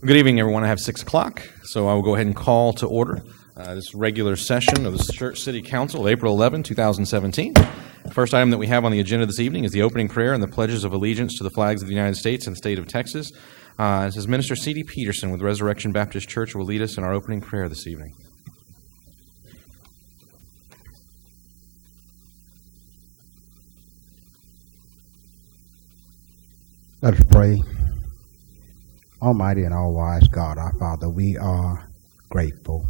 Good evening, everyone. I have 6 o'clock, so I will go ahead and call to order this regular session of the Schertz City Council of April 11, 2017. The first item that we have on the agenda this evening is the opening prayer and the pledges of allegiance to the flags of the United States and the state of Texas. It says Minister C.D. Peterson with Resurrection Baptist Church will lead us in our opening prayer this evening. Let us pray. Almighty and all-wise God, our Father, we are grateful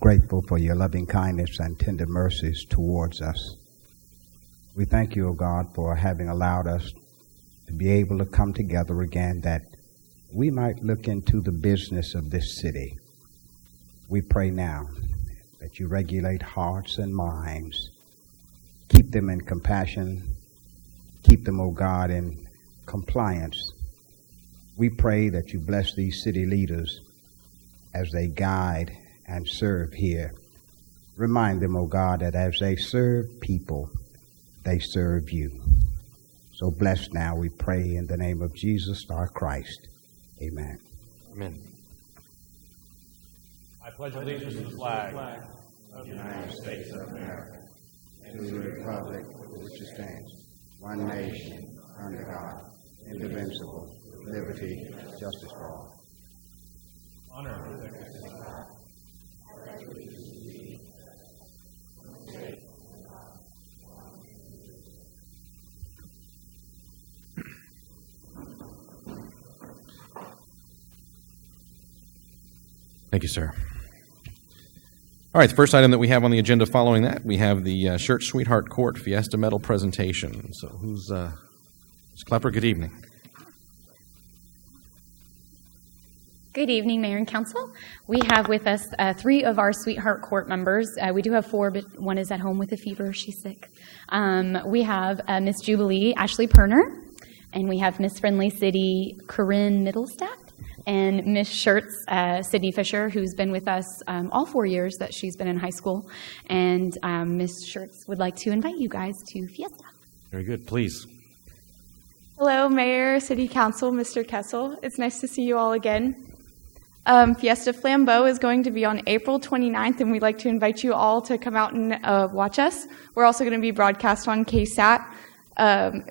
for your loving kindness and tender mercies towards us. We thank you, O God, for having allowed us to be able to come together again that we might look into the business of this city. We pray now that you regulate hearts and minds, keep them in compassion, keep them, O God, in compliance. We pray that you bless these city leaders as they guide and serve here. Remind them, O God, that as they serve people, they serve you. So bless now, we pray, in the name of Jesus, our Christ. Amen. Amen. I pledge allegiance to the flag of the United States of America and to the republic for which it stands, one nation, under God, indivisible, liberty, justice for all. Honor. Thank you, sir. All right, the first item that we have on the agenda following that, we have the Schertz Sweetheart Court Fiesta Medal presentation. So who's Ms. Klepper, good evening. Good evening, Mayor and Council. We have with us 3 of our Sweetheart Court members. We do have 4, but one is at home with a fever. She's sick. We have Miss Jubilee Ashley Perner, and we have Miss Friendly City Corinne Middlestadt. and Miss Schertz, Sydney Fisher, who's been with us all 4 years that she's been in high school. And Miss Schertz would like to invite you guys to Fiesta. Very good. Please. Hello, Mayor, City Council, Mr. Kessel. It's nice to see you all again. Fiesta Flambeau is going to be on April 29th, and we'd like to invite you all to come out and watch us. We're also going to be broadcast on KSAT.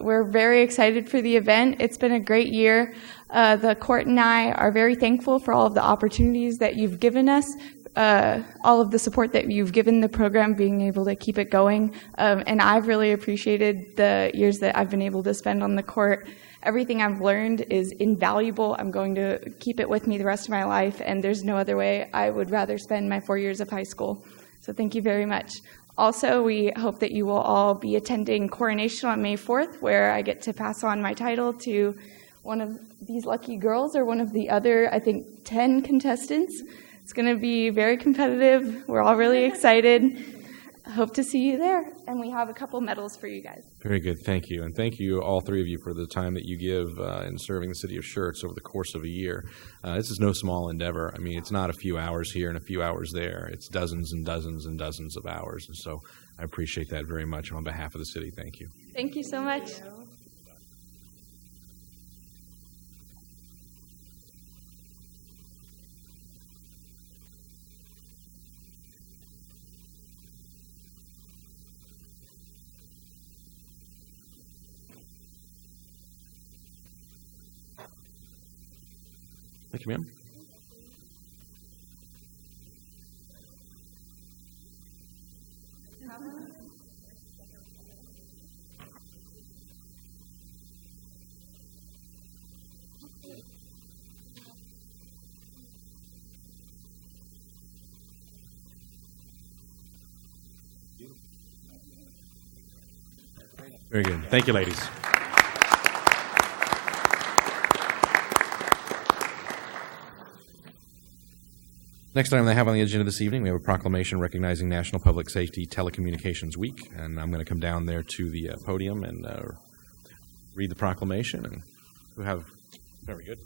We're very excited for the event. It's been a great year. The court and I are very thankful for all of the opportunities that you've given us, all of the support that you've given the program, being able to keep it going. And I've really appreciated the years that I've been able to spend on the court. Everything I've learned is invaluable. I'm going to keep it with me the rest of my life, and there's no other way I would rather spend my 4 years of high school. So thank you very much. Also, we hope that you will all be attending Coronation on May 4th, where I get to pass on my title to one of these lucky girls or one of the other, I think, 10 contestants. It's going to be very competitive. We're all really excited. Hope to see you there. And we have a couple medals for you guys. Very good. Thank you. And thank you, all three of you, for the time that you give in serving the city of Schertz over the course of a year. This is no small endeavor. I mean, it's not a few hours here and a few hours there. It's dozens and dozens and dozens of hours. And so I appreciate that very much on behalf of the city. Thank you. Thank you so much. Thank you, ma'am. Very good. Thank you, ladies. Next item I have on the agenda this evening, we have a proclamation recognizing National Public Safety Telecommunications Week, and I'm going to come down there to the podium and read the proclamation. And we have, very good.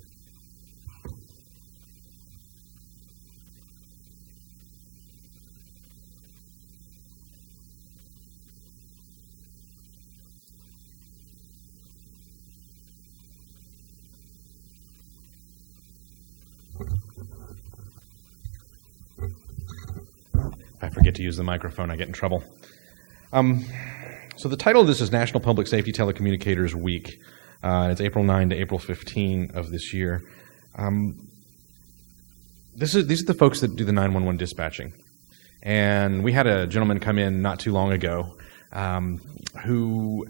If I forget to use the microphone, I get in trouble. So the title of this is National Public Safety Telecommunicators Week. And it's April 9 to April 15 of this year. These are the folks that do the 911 dispatching. And we had a gentleman come in not too long ago who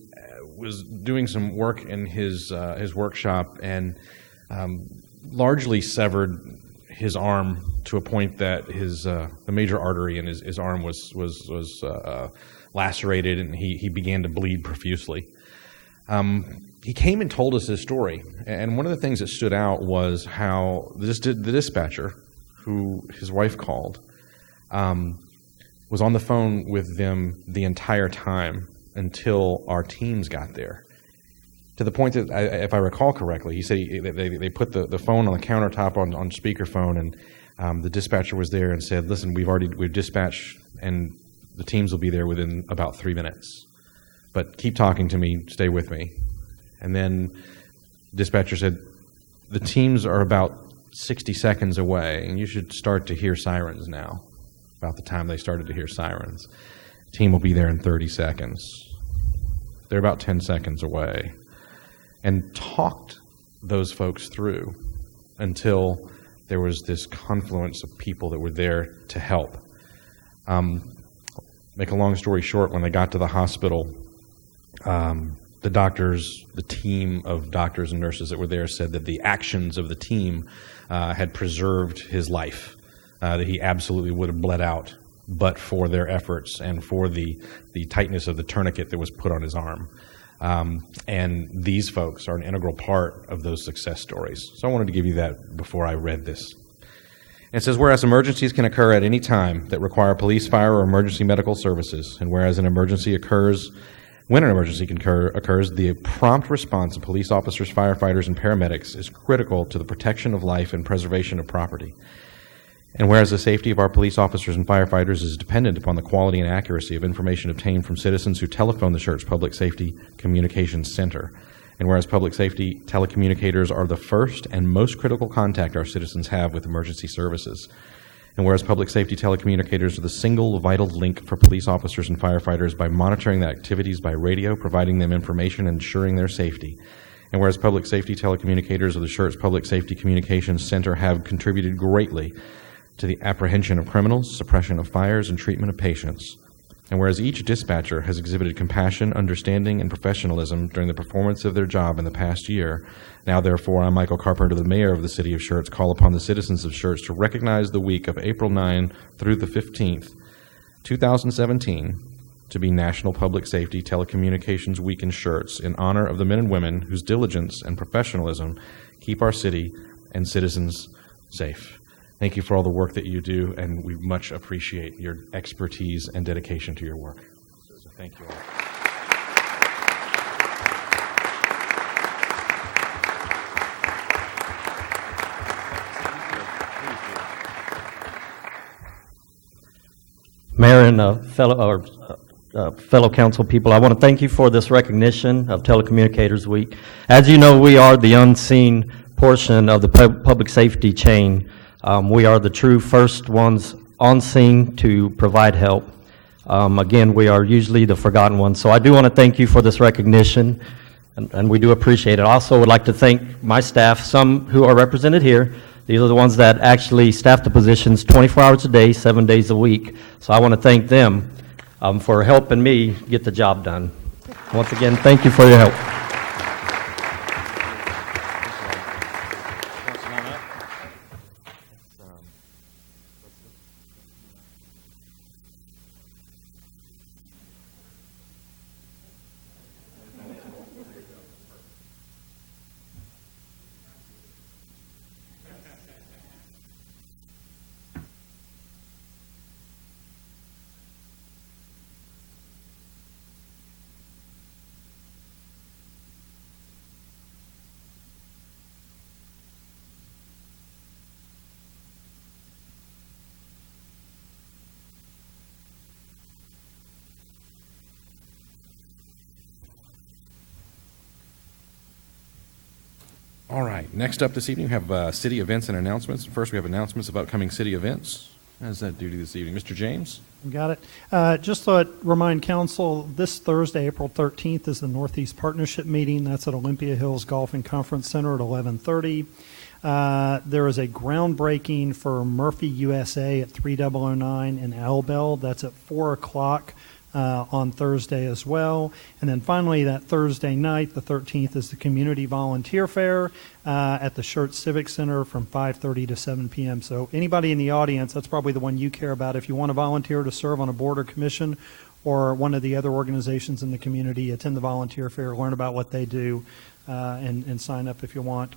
was doing some work in his workshop and largely severed his arm to a point that the major artery in his arm was lacerated, and he began to bleed profusely. He came and told us his story, and one of the things that stood out was how the dispatcher, who his wife called, was on the phone with them the entire time until our teams got there. To the point that, if I recall correctly, he said they put the phone on the countertop on speakerphone, and the dispatcher was there and said, "Listen, we've dispatched, and the teams will be there within about 3 minutes. But keep talking to me, stay with me." And then dispatcher said, "The teams are about 60 seconds away, and you should start to hear sirens now." About the time they started to hear sirens. Team will be there in 30 seconds. They're about 10 seconds away. And talked those folks through until there was this confluence of people that were there to help. Make a long story short, when they got to the hospital, the doctors, the team of doctors and nurses that were there said that the actions of the team had preserved his life, that he absolutely would have bled out but for their efforts and for the tightness of the tourniquet that was put on his arm. And these folks are an integral part of those success stories. So I wanted to give you that before I read this. It says, whereas emergencies can occur at any time that require police, fire, or emergency medical services, and whereas an emergency occurs When an emergency occurs, the prompt response of police officers, firefighters, and paramedics is critical to the protection of life and preservation of property. And whereas the safety of our police officers and firefighters is dependent upon the quality and accuracy of information obtained from citizens who telephone the Schertz Public Safety Communications Center, and whereas public safety telecommunicators are the first and most critical contact our citizens have with emergency services, and whereas public safety telecommunicators are the single vital link for police officers and firefighters by monitoring their activities by radio, providing them information, and ensuring their safety, and whereas public safety telecommunicators of the Schertz Public Safety Communications Center have contributed greatly to the apprehension of criminals, suppression of fires, and treatment of patients. And whereas each dispatcher has exhibited compassion, understanding, and professionalism during the performance of their job in the past year, now therefore I, Michael Carpenter, the mayor of the city of Schertz, call upon the citizens of Schertz to recognize the week of April 9 through the 15th, 2017, to be National Public Safety Telecommunications Week in Schertz in honor of the men and women whose diligence and professionalism keep our city and citizens safe. Thank you for all the work that you do, and we much appreciate your expertise and dedication to your work. So thank you all. Mayor and fellow council people, I want to thank you for this recognition of Telecommunicators Week. As you know, we are the unseen portion of the public safety chain. We are the true first ones on scene to provide help. Again, we are usually the forgotten ones. So I do want to thank you for this recognition, and we do appreciate it. I also would like to thank my staff, some who are represented here. These are the ones that actually staff the positions 24 hours a day, 7 days a week. So I want to thank them for helping me get the job done. Once again, thank you for your help. All right, next up this evening, we have city events and announcements. First, we have announcements of upcoming city events. How's that duty this evening? Mr. James? Got it. Just thought, remind council, this Thursday, April 13th, is the Northeast Partnership Meeting. That's at Olympia Hills Golf and Conference Center at 11:30. There is a groundbreaking for Murphy USA at 3009 in Albell. That's at 4 o'clock. On Thursday as well. And then finally, that Thursday night, the 13th, is the Community Volunteer Fair at the Schertz Civic Center from 5:30 to 7 p.m. So anybody in the audience, that's probably the one you care about. If you want to volunteer to serve on a board or commission or one of the other organizations in the community, attend the Volunteer Fair, learn about what they do, and sign up if you want.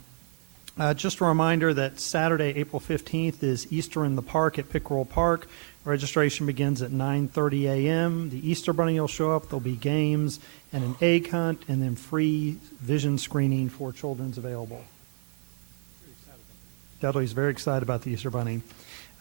Just a reminder that Saturday, April 15th, is Easter in the Park at Pickerel Park. Registration begins at 9:30 a.m. The Easter Bunny will show up. There'll be games and an egg hunt, and then free vision screening for children's available. Dudley's very excited about the Easter Bunny.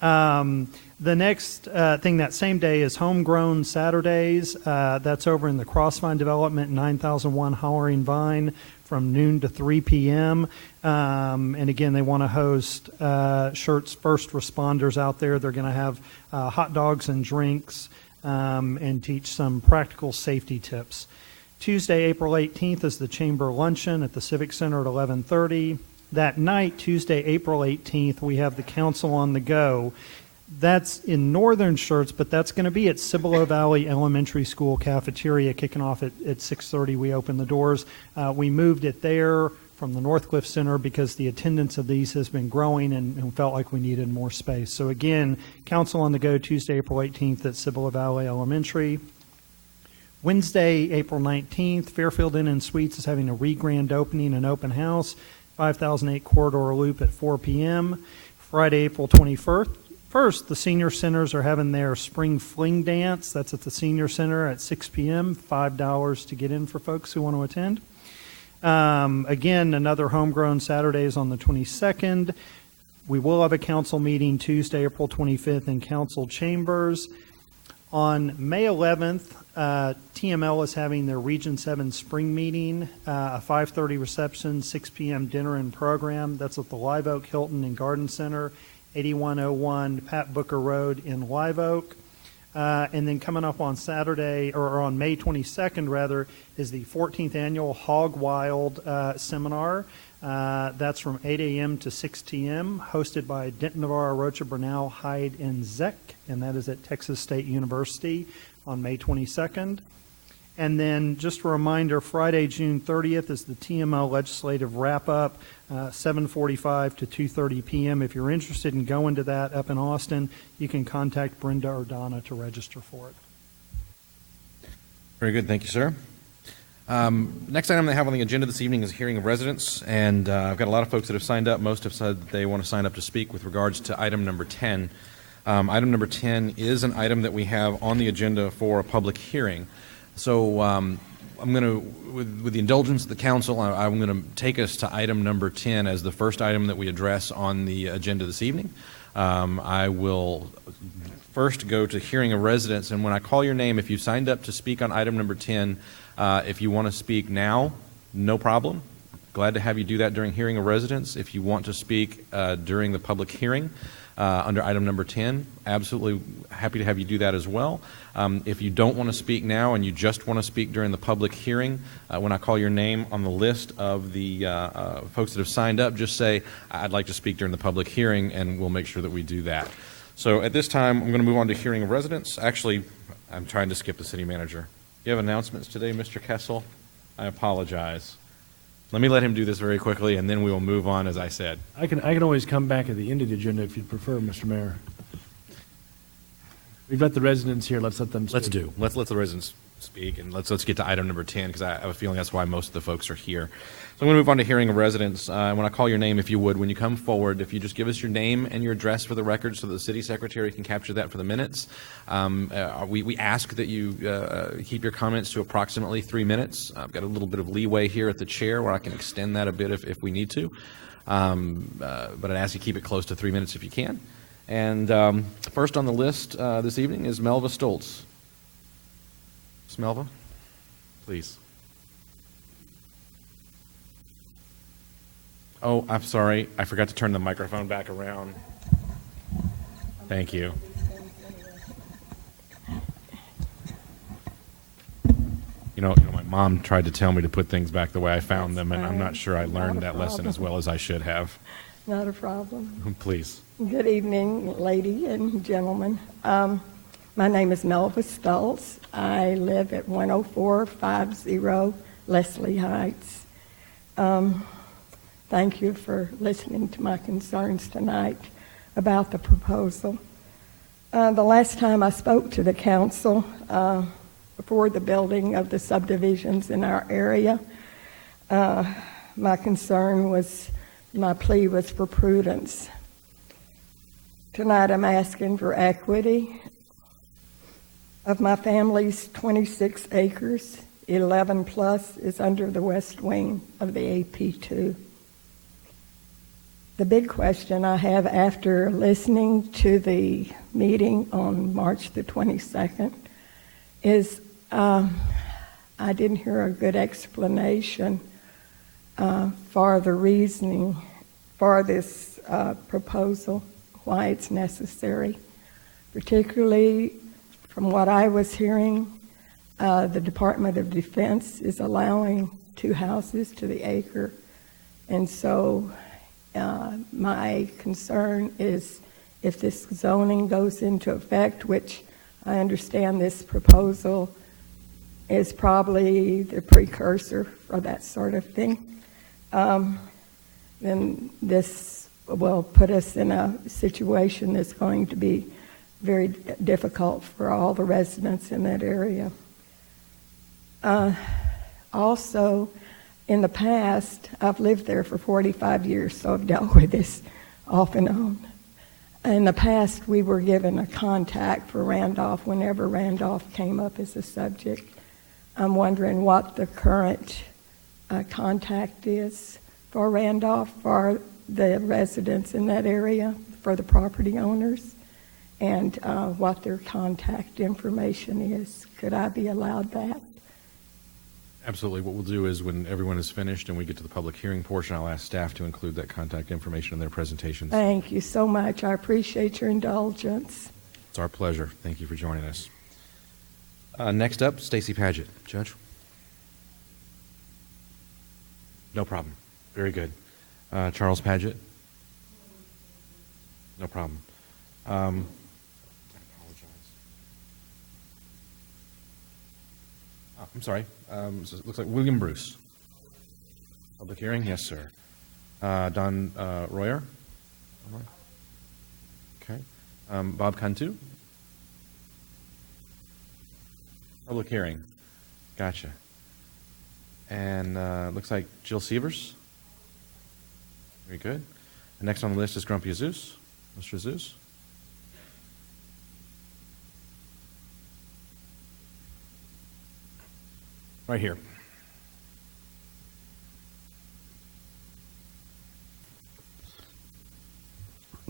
The next thing that same day is Homegrown Saturdays. That's over in the Crossvine Development, 9001 Hollering Vine, from noon to 3 p.m. And again, they want to host Schertz first responders out there. They're going to have hot dogs and drinks and teach some practical safety tips. Tuesday, April 18th, is the Chamber Luncheon at the Civic Center at 11:30. That night, Tuesday, April 18th, we have the Council on the Go. That's in northern Schertz, but that's going to be at Cibolo Valley Elementary School cafeteria, kicking off at 6:30. We open the doors. We moved it there from the Northcliffe Center because the attendance of these has been growing and felt like we needed more space. So again, Council on the Go, Tuesday, April 18th at Cibolo Valley Elementary. Wednesday, April 19th, Fairfield Inn and Suites is having a re-grand opening and open house, 5008 Corridor Loop at 4 p.m. Friday, April 21st, First, the senior centers are having their spring fling dance. That's at the senior center at 6 p.m., $5 to get in for folks who want to attend. Again, another homegrown Saturdays on the 22nd. We will have a council meeting Tuesday, April 25th in council chambers. On May 11th, TML is having their Region 7 spring meeting, a 5:30 reception, 6 p.m. dinner and program. That's at the Live Oak Hilton and Garden Center, 8101 Pat Booker Road in Live Oak. And then coming up on Saturday, or on May 22nd, rather, is the 14th Annual Hog Wild Seminar. That's from 8 a.m. to 6 p.m., hosted by Denton Navarro, Rocha, Bernal, Hyde, and Zeck, and that is at Texas State University on May 22nd. And then just a reminder, Friday, June 30th is the TML Legislative Wrap-Up, 7:45 to 2:30 p.m. If you're interested in going to that up in Austin, you can contact Brenda or Donna to register for it. Very good. Thank you, sir. Next item they have on the agenda this evening is a hearing of residents, and I've got a lot of folks that have signed up. Most have said that they want to sign up to speak with regards to item number 10. Item number 10 is an item that we have on the agenda for a public hearing. So I'm going to, with the indulgence of the council, I'm going to take us to item number 10 as the first item that we address on the agenda this evening. I will first go to hearing of residents, and when I call your name, if you signed up to speak on item number 10, if you want to speak now, no problem. Glad to have you do that during hearing of residents. If you want to speak during the public hearing under item number 10, absolutely happy to have you do that as well. If you don't want to speak now and you just want to speak during the public hearing, when I call your name on the list of the folks that have signed up, just say, I'd like to speak during the public hearing, and we'll make sure that we do that. So at this time, I'm going to move on to hearing of residents. Actually, I'm trying to skip the city manager. You have announcements today, Mr. Kessel? I apologize. Let me let him do this very quickly, and then we will move on, as I said. I can always come back at the end of the agenda if you'd prefer, Mr. Mayor. We've got the residents here. Let's let them speak. Let's do. Let's let the residents speak, and let's get to item number 10, because I have a feeling that's why most of the folks are here. So I'm going to move on to hearing of residents. When I call your name, if you would, when you come forward, if you just give us your name and your address for the record so the city secretary can capture that for the minutes. We ask that you keep your comments to approximately 3 minutes. I've got a little bit of leeway here at the chair where I can extend that a bit if we need to. But I'd ask you keep it close to 3 minutes if you can. And first on the list this evening is Melva Stoltz. Ms. Melva, please. Oh, I'm sorry. I forgot to turn the microphone back around. Thank you. You know, my mom tried to tell me to put things back the way I found them, and I'm not sure I learned that lesson as well as I should have. Not a problem. Please. Good evening, lady and gentlemen. My name is Melva Stoltz. I live at 10450 Leslie Heights. Thank you for listening to my concerns tonight about the proposal. The last time I spoke to the council before the building of the subdivisions in our area, my plea was for prudence. Tonight I'm asking for equity. Of my family's 26 acres, 11 plus is under the west wing of the AP2. The big question I have after listening to the meeting on March the 22nd is I didn't hear a good explanation for the reasoning for this proposal, why it's necessary. Particularly from what I was hearing, the Department of Defense is allowing 2 houses to the acre. And so my concern is if this zoning goes into effect, which I understand this proposal is probably the precursor for that sort of thing, then this will put us in a situation that's going to be very difficult for all the residents in that area. Also, in the past, I've lived there for 45 years, so I've dealt with this off and in the past, we were given a contact for Randolph whenever Randolph came up as a subject. I'm wondering what the current contact is for Randolph, for the residents in that area, for the property owners, and what their contact information is. Could I be allowed that? Absolutely. What we'll do is when everyone is finished and we get to the public hearing portion, I'll ask staff to include that contact information in their presentations. Thank you so much. I appreciate your indulgence. It's our pleasure. Thank you for joining us. Next up, Stacy Paget. Judge? No problem. Very good. Charles Paget? No problem. I apologize. Oh, I'm sorry. So it looks like William Bruce. Public hearing? Yes, sir. Don Royer? Okay. Bob Cantu? Public hearing. Gotcha. And looks like Jill Sievers? Very good. And next on the list is Grumpy Azus. Mr. Azus? Right here.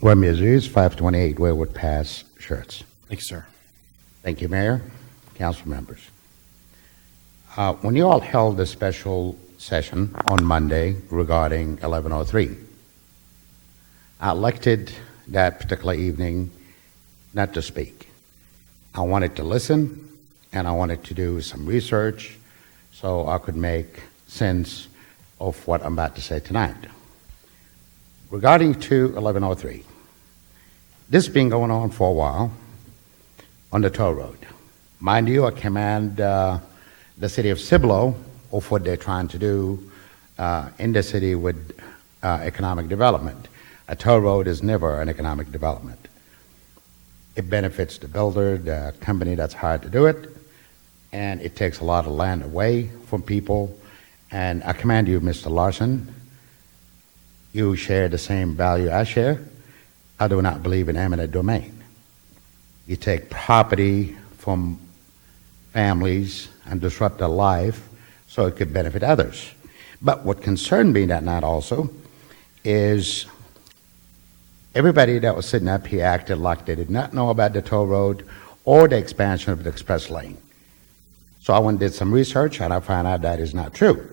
Grumpy Azus, 528 Waywood Pass, Schertz. Thank you, sir. Thank you, Mayor, council members. When you all held a special session on Monday regarding 1103, I elected that particular evening not to speak. I wanted to listen, and I wanted to do some research so I could make sense of what I'm about to say tonight. Regarding to 1103, this has been going on for a while on the toll road. Mind you, I commend the city of Cibolo of what they're trying to do in the city with economic development. A toll road is never an economic development. It benefits the builder, the company that's hired to do it, and it takes a lot of land away from people. And I commend you, Mr. Larson. You share the same value I share. I do not believe in eminent domain. You take property from families and disrupt their life so it could benefit others. But what concerned me that night also is everybody that was sitting up here acted like they did not know about the toll road or the expansion of the express lane. So I went and did some research, and I found out that is not true.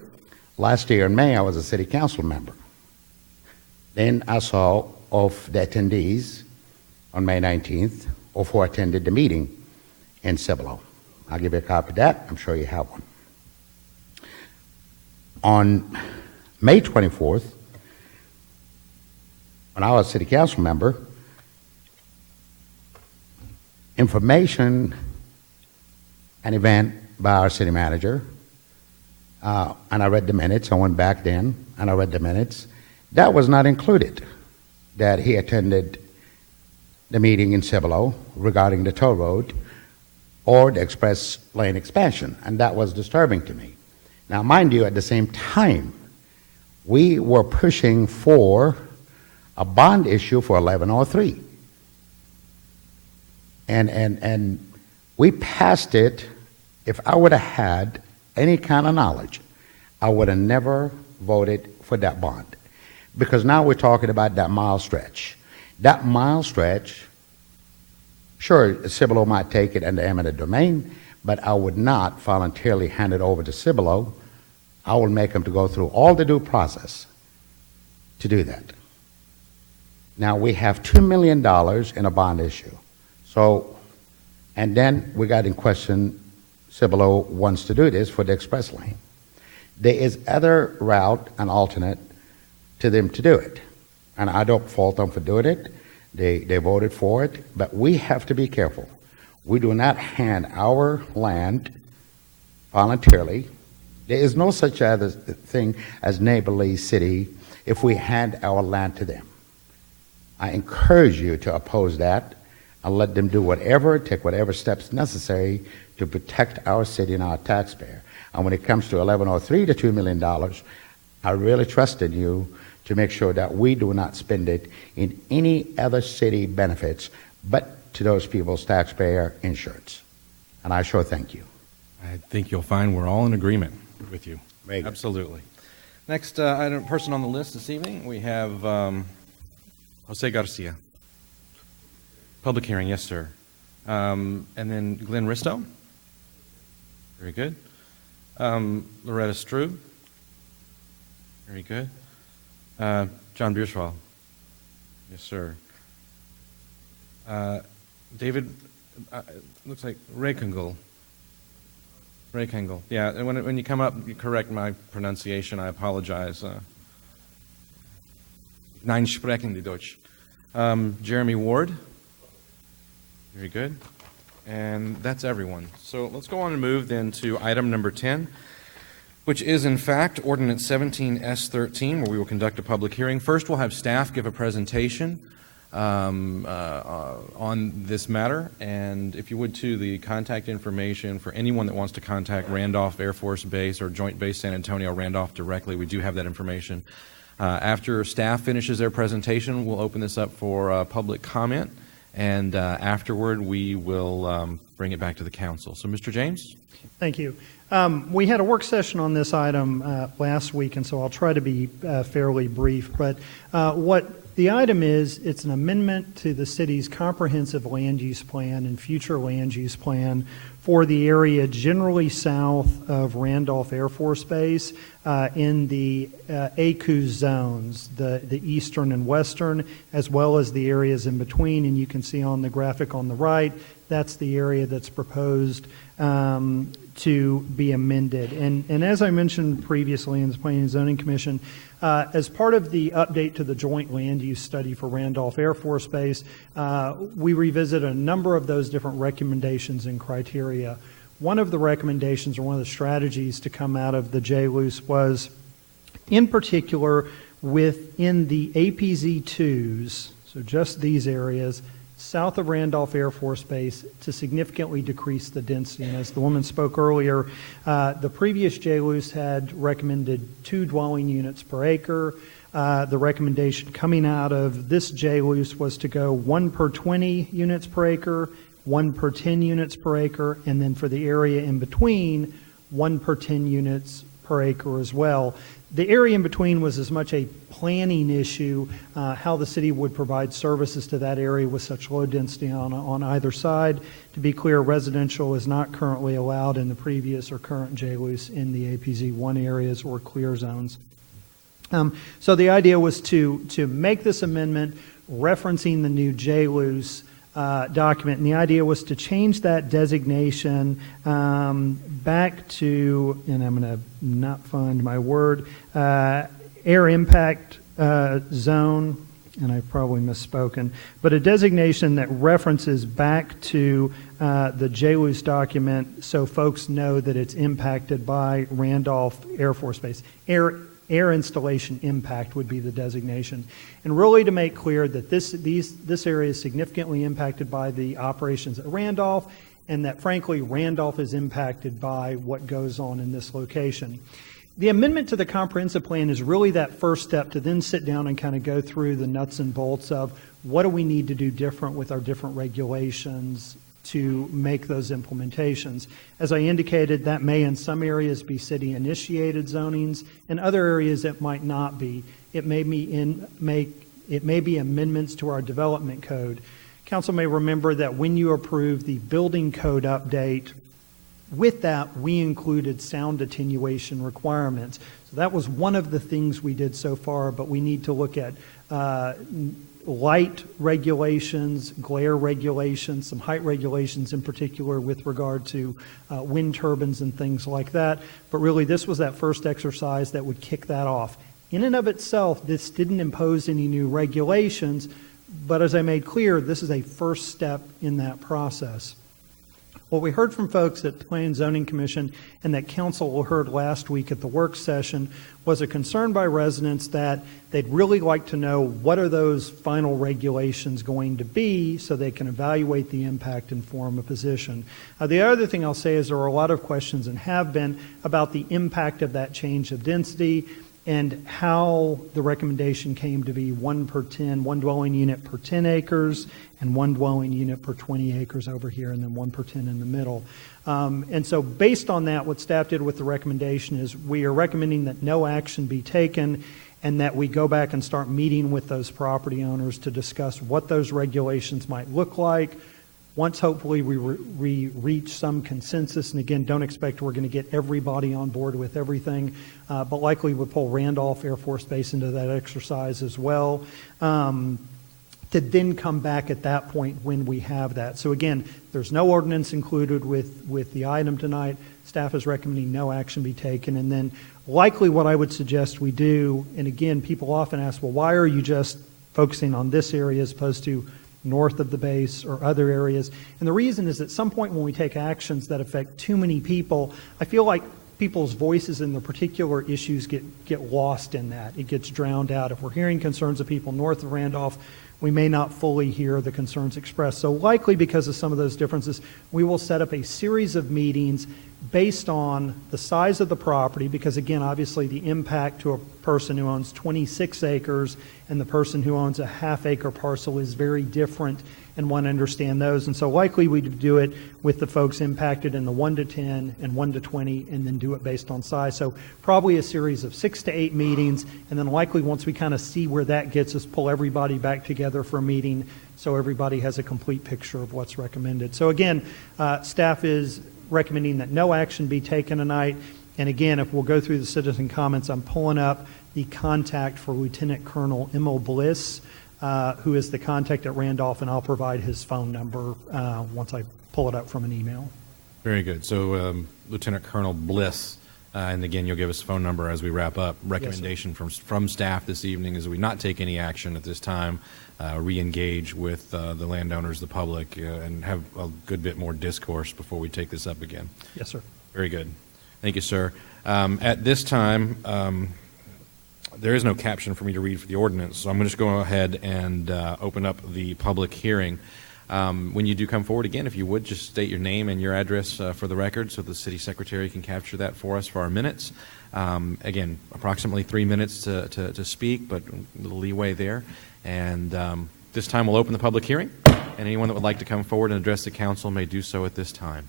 Last year in May, I was a city council member. Then I saw of the attendees on May 19th of who attended the meeting in Cibolo. I'll give you a copy of that. I'm sure you have one. On May 24th, when I was a city council member, information, an event by our city manager, and I read the minutes. I went back then and I read the minutes. That was not included, that he attended the meeting in Cibolo regarding the toll road or the express lane expansion, and that was disturbing to me. Now, mind you, at the same time, we were pushing for a bond issue for 1103. And we passed it. If I would have had any kind of knowledge, I would have never voted for that bond. Because now we're talking about that mile stretch. That mile stretch, sure, Cibolo might take it in the eminent domain, but I would not voluntarily hand it over to Cibolo. I will make them to go through all the due process to do that. Now we have $2 million in a bond issue. So, and then we got in question, Cibolo wants to do this for the express lane. There is other route, an alternate, to them to do it. And I don't fault them for doing it. They voted for it, but we have to be careful. We do not hand our land voluntarily. There is no such other thing as neighborly city if we hand our land to them. I encourage you to oppose that and let them do whatever, take whatever steps necessary to protect our city and our taxpayer. And when it comes to 1103, the $2 million, I really trusted you to make sure that we do not spend it in any other city benefits but to those people's taxpayer insurance. And I sure thank you. I think you'll find we're all in agreement with you. Very good. Absolutely. Next person on the list this evening, we have Jose Garcia. Public hearing, yes, sir. And then Glenn Risto. Very good. Loretta Strube. Very good. John Bierswald. Yes, sir. David, looks like Reykengel. Reykengel. Yeah, and when you come up, you correct my pronunciation. I apologize. Nein sprechen die Deutsch. Jeremy Ward. Very good. And that's everyone. So let's go on and move then to item number 10, which is in fact Ordinance 17S13, where we will conduct a public hearing. First, we'll have staff give a presentation on this matter, and if you would too, the contact information for anyone that wants to contact Randolph Air Force Base or Joint Base San Antonio Randolph directly, we do have that information. After staff finishes their presentation, we'll open this up for public comment, and afterward we will bring it back to the council. So Mr. James? Thank you. We had a work session on this item last week, and so I'll try to be fairly brief. But what the item is, it's an amendment to the city's comprehensive land use plan and future land use plan for the area generally south of Randolph Air Force Base in the ACU zones, the eastern and western, as well as the areas in between. And you can see on the graphic on the right, that's the area that's proposed to be amended. And as I mentioned previously in the Planning and Zoning Commission, as part of the update to the joint land use study for Randolph Air Force Base, we revisit a number of those different recommendations and criteria. One of the recommendations, or one of the strategies to come out of the JLUIS, was in particular within the APZ2s, so just these areas, south of Randolph Air Force Base, to significantly decrease the density. And as the woman spoke earlier, the previous JLUIS had recommended 2 dwelling units per acre. The recommendation coming out of this JLUIS was to go 1 per 20 units per acre, 1 per 10 units per acre, and then for the area in between, 1 per 10 units per acre as well. The area in between was as much a planning issue, how the city would provide services to that area with such low density on either side. To be clear, residential is not currently allowed in the previous or current JLUIS in the APZ1 areas or clear zones. So the idea was to make this amendment referencing the new JLUIS document, and the idea was to change that designation back to, and I'm going to not find my word, air impact zone, and I've probably misspoken, but a designation that references back to the JLUIS document so folks know that it's impacted by Randolph Air Force Base. Air installation impact would be the designation. And really to make clear that this area is significantly impacted by the operations at Randolph, and that frankly Randolph is impacted by what goes on in this location. The amendment to the comprehensive plan is really that first step to then sit down and kind of go through the nuts and bolts of what do we need to do different with our different regulations to make those implementations. As I indicated, that may in some areas be city-initiated zonings, in other areas it might not be. It may be amendments to our development code. Council may remember that when you approved the building code update, with that we included sound attenuation requirements. So that was one of the things we did so far, but we need to look at light regulations, glare regulations, some height regulations in particular with regard to wind turbines and things like that. But really this was that first exercise that would kick that off. In and of itself, this didn't impose any new regulations, but as I made clear, this is a first step in that process. What we heard from folks at the Planning and Zoning Commission and that Council heard last week at the work session was a concern by residents that they'd really like to know what are those final regulations going to be so they can evaluate the impact and form a position. The other thing I'll say is there are a lot of questions and have been about the impact of that change of density and how the recommendation came to be 1 per 10, 1 dwelling unit per 10 acres, and 1 dwelling unit per 20 acres over here, and then 1 per 10 in the middle. And so based on that, what staff did with the recommendation is we are recommending that no action be taken and that we go back and start meeting with those property owners to discuss what those regulations might look like. Once hopefully we reach some consensus, and again, don't expect we're going to get everybody on board with everything, but likely we'll pull Randolph Air Force Base into that exercise as well, to then come back at that point when we have that. So again, there's no ordinance included with the item tonight. Staff is recommending no action be taken. And then likely what I would suggest we do, and again, people often ask, well, why are you just focusing on this area as opposed to north of the base or other areas? And the reason is at some point when we take actions that affect too many people, I feel like people's voices in the particular issues get lost in that. It gets drowned out. If we're hearing concerns of people north of Randolph, we may not fully hear the concerns expressed. So likely because of some of those differences, we will set up a series of meetings based on the size of the property, because again, obviously the impact to a person who owns 26 acres and the person who owns a half-acre parcel is very different, and want to understand those. And so likely we'd do it with the folks impacted in the 1 to 10 and 1 to 20, and then do it based on size. So probably a series of 6 to 8 meetings, and then likely once we kind of see where that gets us, pull everybody back together for a meeting so everybody has a complete picture of what's recommended. So again, staff is recommending that no action be taken tonight. And again, if we'll go through the citizen comments, I'm pulling up the contact for Lieutenant Colonel Emil Bliss, who is the contact at Randolph, and I'll provide his phone number once I pull it up from an email. Very good. So Lieutenant Colonel Bliss, and again, you'll give us a phone number as we wrap up. Recommendation from staff this evening is that we not take any action at this time, re-engage with the landowners, the public, and have a good bit more discourse before we take this up again. Yes, sir. Very good. Thank you, sir. At this time, there is no caption for me to read for the ordinance, so I'm going to just go ahead and open up the public hearing. When you do come forward again, if you would, just state your name and your address for the record so the city secretary can capture that for us for our minutes. Again, approximately 3 minutes to speak, but a little leeway there. And this time we'll open the public hearing, and anyone that would like to come forward and address the council may do so at this time.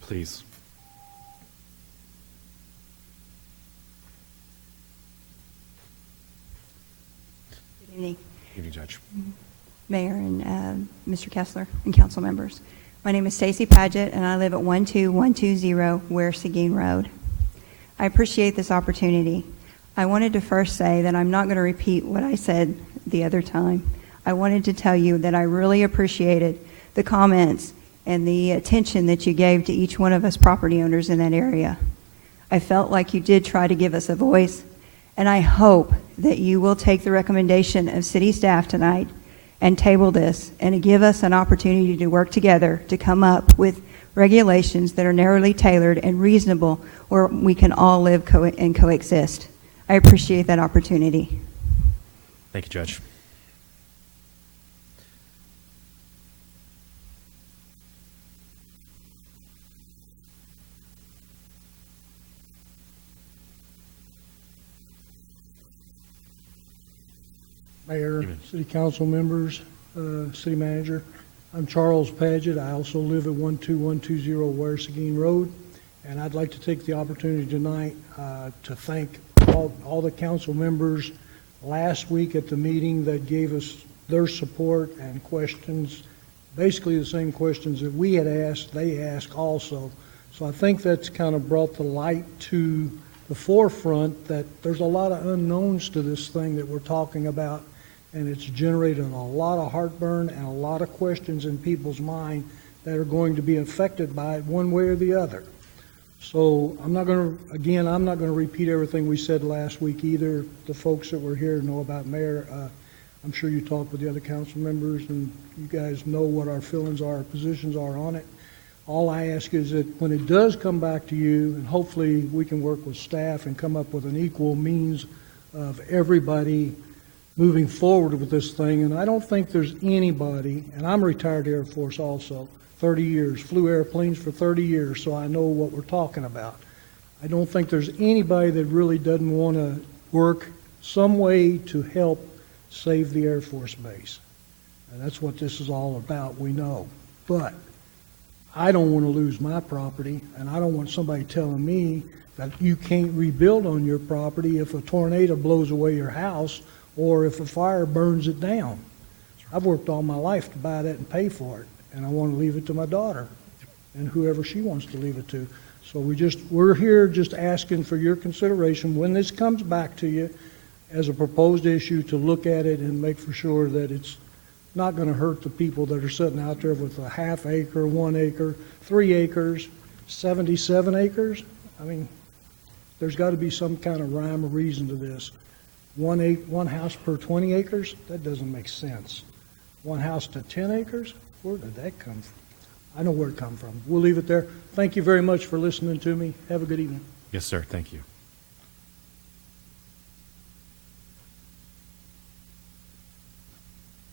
Please. Good evening. Good evening, Judge. Mayor and Mr. Kessler and council members. My name is Stacy Paget, and I live at 12120 Ware Seguin Road. I appreciate this opportunity. I wanted to first say that I'm not going to repeat what I said the other time. I wanted to tell you that I really appreciated the comments and the attention that you gave to each one of us property owners in that area. I felt like you did try to give us a voice, and I hope that you will take the recommendation of city staff tonight and table this and give us an opportunity to work together to come up with regulations that are narrowly tailored and reasonable where we can all live and coexist. I appreciate that opportunity. Thank you, Judge. Mayor, City Council members, City Manager. I'm Charles Paget. I also live at 12120 Ware Seguin Road, and I'd like to take the opportunity tonight to thank all the council members last week at the meeting that gave us their support and questions, basically the same questions that we had asked, they asked also. So I think that's kind of brought the light to the forefront that there's a lot of unknowns to this thing that we're talking about, and it's generated a lot of heartburn and a lot of questions in people's mind that are going to be affected by it one way or the other. So I'm not going to repeat everything we said last week either. The folks that were here know about Mayor. I'm sure you talked with the other council members, and you guys know what our feelings are, our positions are on it. All I ask is that when it does come back to you, and hopefully we can work with staff and come up with an equal means of everybody moving forward with this thing. And I don't think there's anybody, and I'm a retired Air Force also, 30 years, flew airplanes for 30 years, so I know what we're talking about. I don't think there's anybody that really doesn't want to work some way to help save the Air Force Base. And that's what this is all about, we know. But I don't want to lose my property, and I don't want somebody telling me that you can't rebuild on your property if a tornado blows away your house or if a fire burns it down. I've worked all my life to buy that and pay for it, and I want to leave it to my daughter and whoever she wants to leave it to. So we're here just asking for your consideration when this comes back to you as a proposed issue, to look at it and make for sure that it's not going to hurt the people that are sitting out there with a half acre, 1 acre, 3 acres, 77 acres. I mean, there's got to be some kind of rhyme or reason to this. One house per 20 acres? That doesn't make sense. One house to 10 acres? Where did that come from? I know where it come from. We'll leave it there. Thank you very much for listening to me. Have a good evening. Yes, sir. Thank you.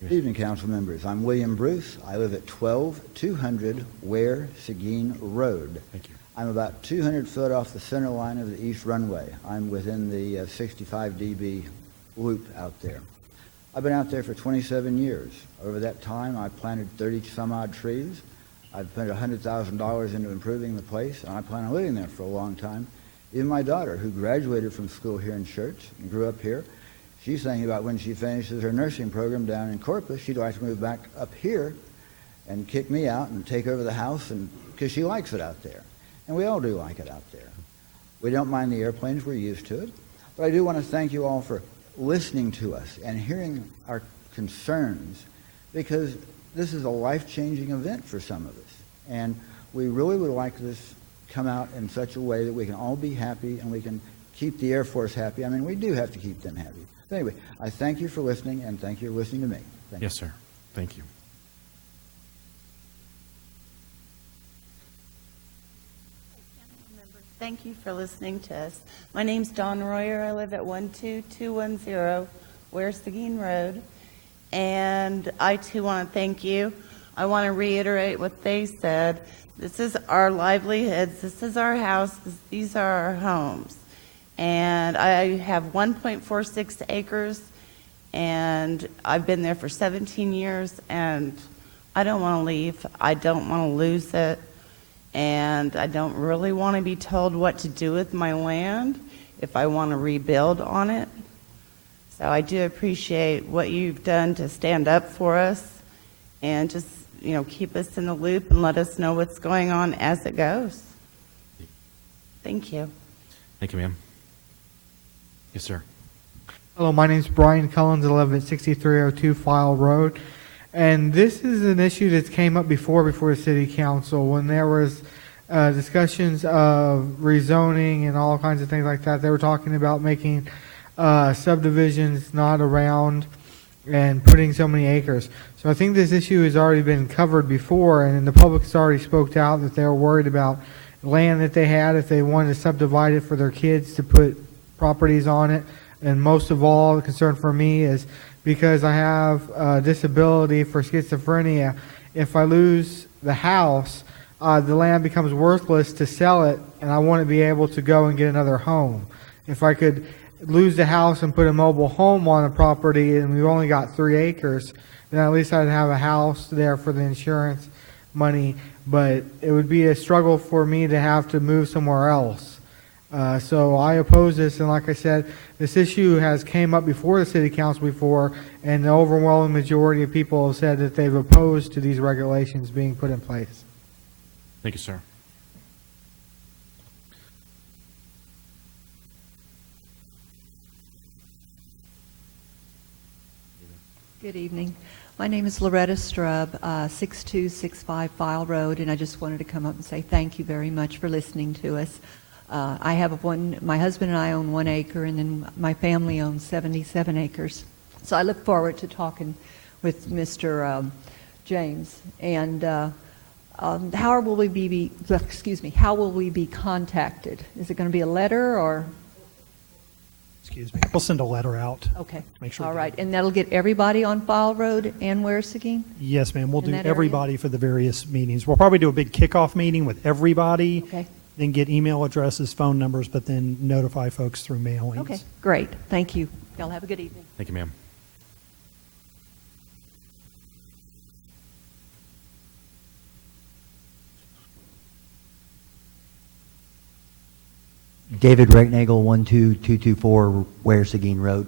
Good evening, council members. I'm William Bruce. I live at 12200 Ware Seguin Road. Thank you. I'm about 200 foot off the center line of the east runway. I'm within the 65 dB loop out there. I've been out there for 27 years. Over that time, I've planted 30 some odd trees. I've spent $100,000 into improving the place, and I plan on living there for a long time. Even my daughter, who graduated from school here in Schertz and grew up here, she's thinking about when she finishes her nursing program down in Corpus, she'd like to move back up here and kick me out and take over the house, and because she likes it out there. And we all do like it out there. We don't mind the airplanes. We're used to it. But I do want to thank you all for listening to us and hearing our concerns, because this is a life-changing event for some of us. And we really would like this come out in such a way that we can all be happy and we can keep the Air Force happy. I mean, we do have to keep them happy. But anyway, I thank you for listening, and thank you for listening to me. Thank Yes, sir. Thank you. Thank you for listening to us. My name's Dawn Royer. I live at 12210 Ware Seguin Road. And I, too, want to thank you. I want to reiterate what they said. This is our livelihoods. This is our house. These are our homes. And I have 1.46 acres, and I've been there for 17 years, and I don't want to leave. I don't want to lose it. And I don't really want to be told what to do with my land if I want to rebuild on it. So I do appreciate what you've done to stand up for us and just, keep us in the loop and let us know what's going on as it goes. Thank you. Thank you, ma'am. Yes, sir. Hello, my name is Brian Collins. I live at 6302 File Road. And this is an issue that's came up before the city council when there was discussions of rezoning and all kinds of things like that. They were talking about making subdivisions not around and putting so many acres. So I think this issue has already been covered before, and the public's already spoke out that they were worried about land that they had if they wanted to subdivide it for their kids to put properties on it. And most of all, the concern for me is because I have a disability for schizophrenia. If I lose the house, the land becomes worthless to sell it, and I want to be able to go and get another home. If I could lose the house and put a mobile home on a property and we've only got 3 acres, then at least I'd have a house there for the insurance money. But it would be a struggle for me to have to move somewhere else. So I oppose this, and like I said, this issue has came up before the city council before, and the overwhelming majority of people have said that they've opposed to these regulations being put in place. Thank you, sir. Good evening. My name is Loretta Strub, 6265 File Road, and I just wanted to come up and say thank you very much for listening to us. I have my husband and I own 1 acre, and then my family owns 77 acres. So I look forward to talking with Mr. James. And how will we be contacted? Is it going to be a letter or? Excuse me. We'll send a letter out. Okay. Make sure. All right. And that'll get everybody on File Road and Ware Seguin? Yes, ma'am. We'll In do that everybody for the various meetings. We'll probably do a big kickoff meeting with everybody. Okay. then get email addresses, phone numbers, but then notify folks through mailings. Okay, great. Thank you. Y'all have a good evening. Thank you, ma'am. David Recknagel, 12224 Ware Seguin Road.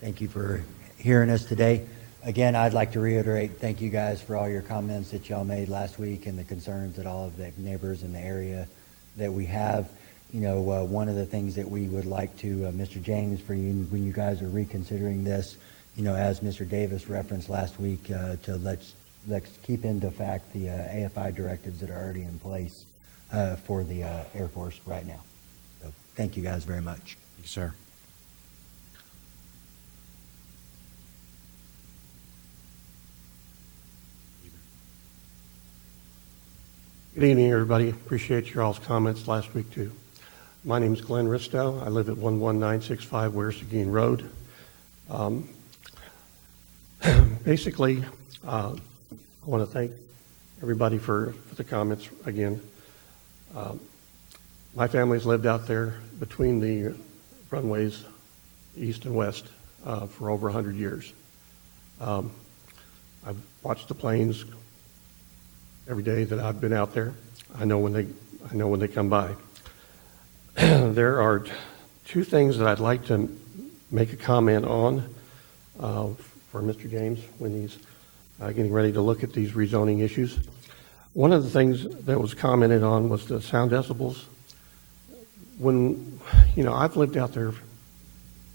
Thank you for hearing us today. Again, I'd like to reiterate, thank you guys for all your comments that y'all made last week and the concerns that all of the neighbors in the area that we have. You know, one of the things that we would like to, Mr. James, for you, when you guys are reconsidering this, you know, as Mr. Davis referenced last week, to let's keep into fact the AFI directives that are already in place for the Air Force right now. So thank you guys very much. Thank you, sir. Good evening, everybody. Appreciate your all's comments last week, too. My name is Glenn Ristow. I live at 11965 Ware Seguin Road. Basically, I want to thank everybody for the comments again. My family's lived out there between the runways east and west for over 100 years. I've watched the planes every day that I've been out there. I know when they come by. There are two things that I'd like to make a comment on for Mr. James when he's getting ready to look at these rezoning issues. One of the things that was commented on was the sound decibels. When, you know, I've lived out there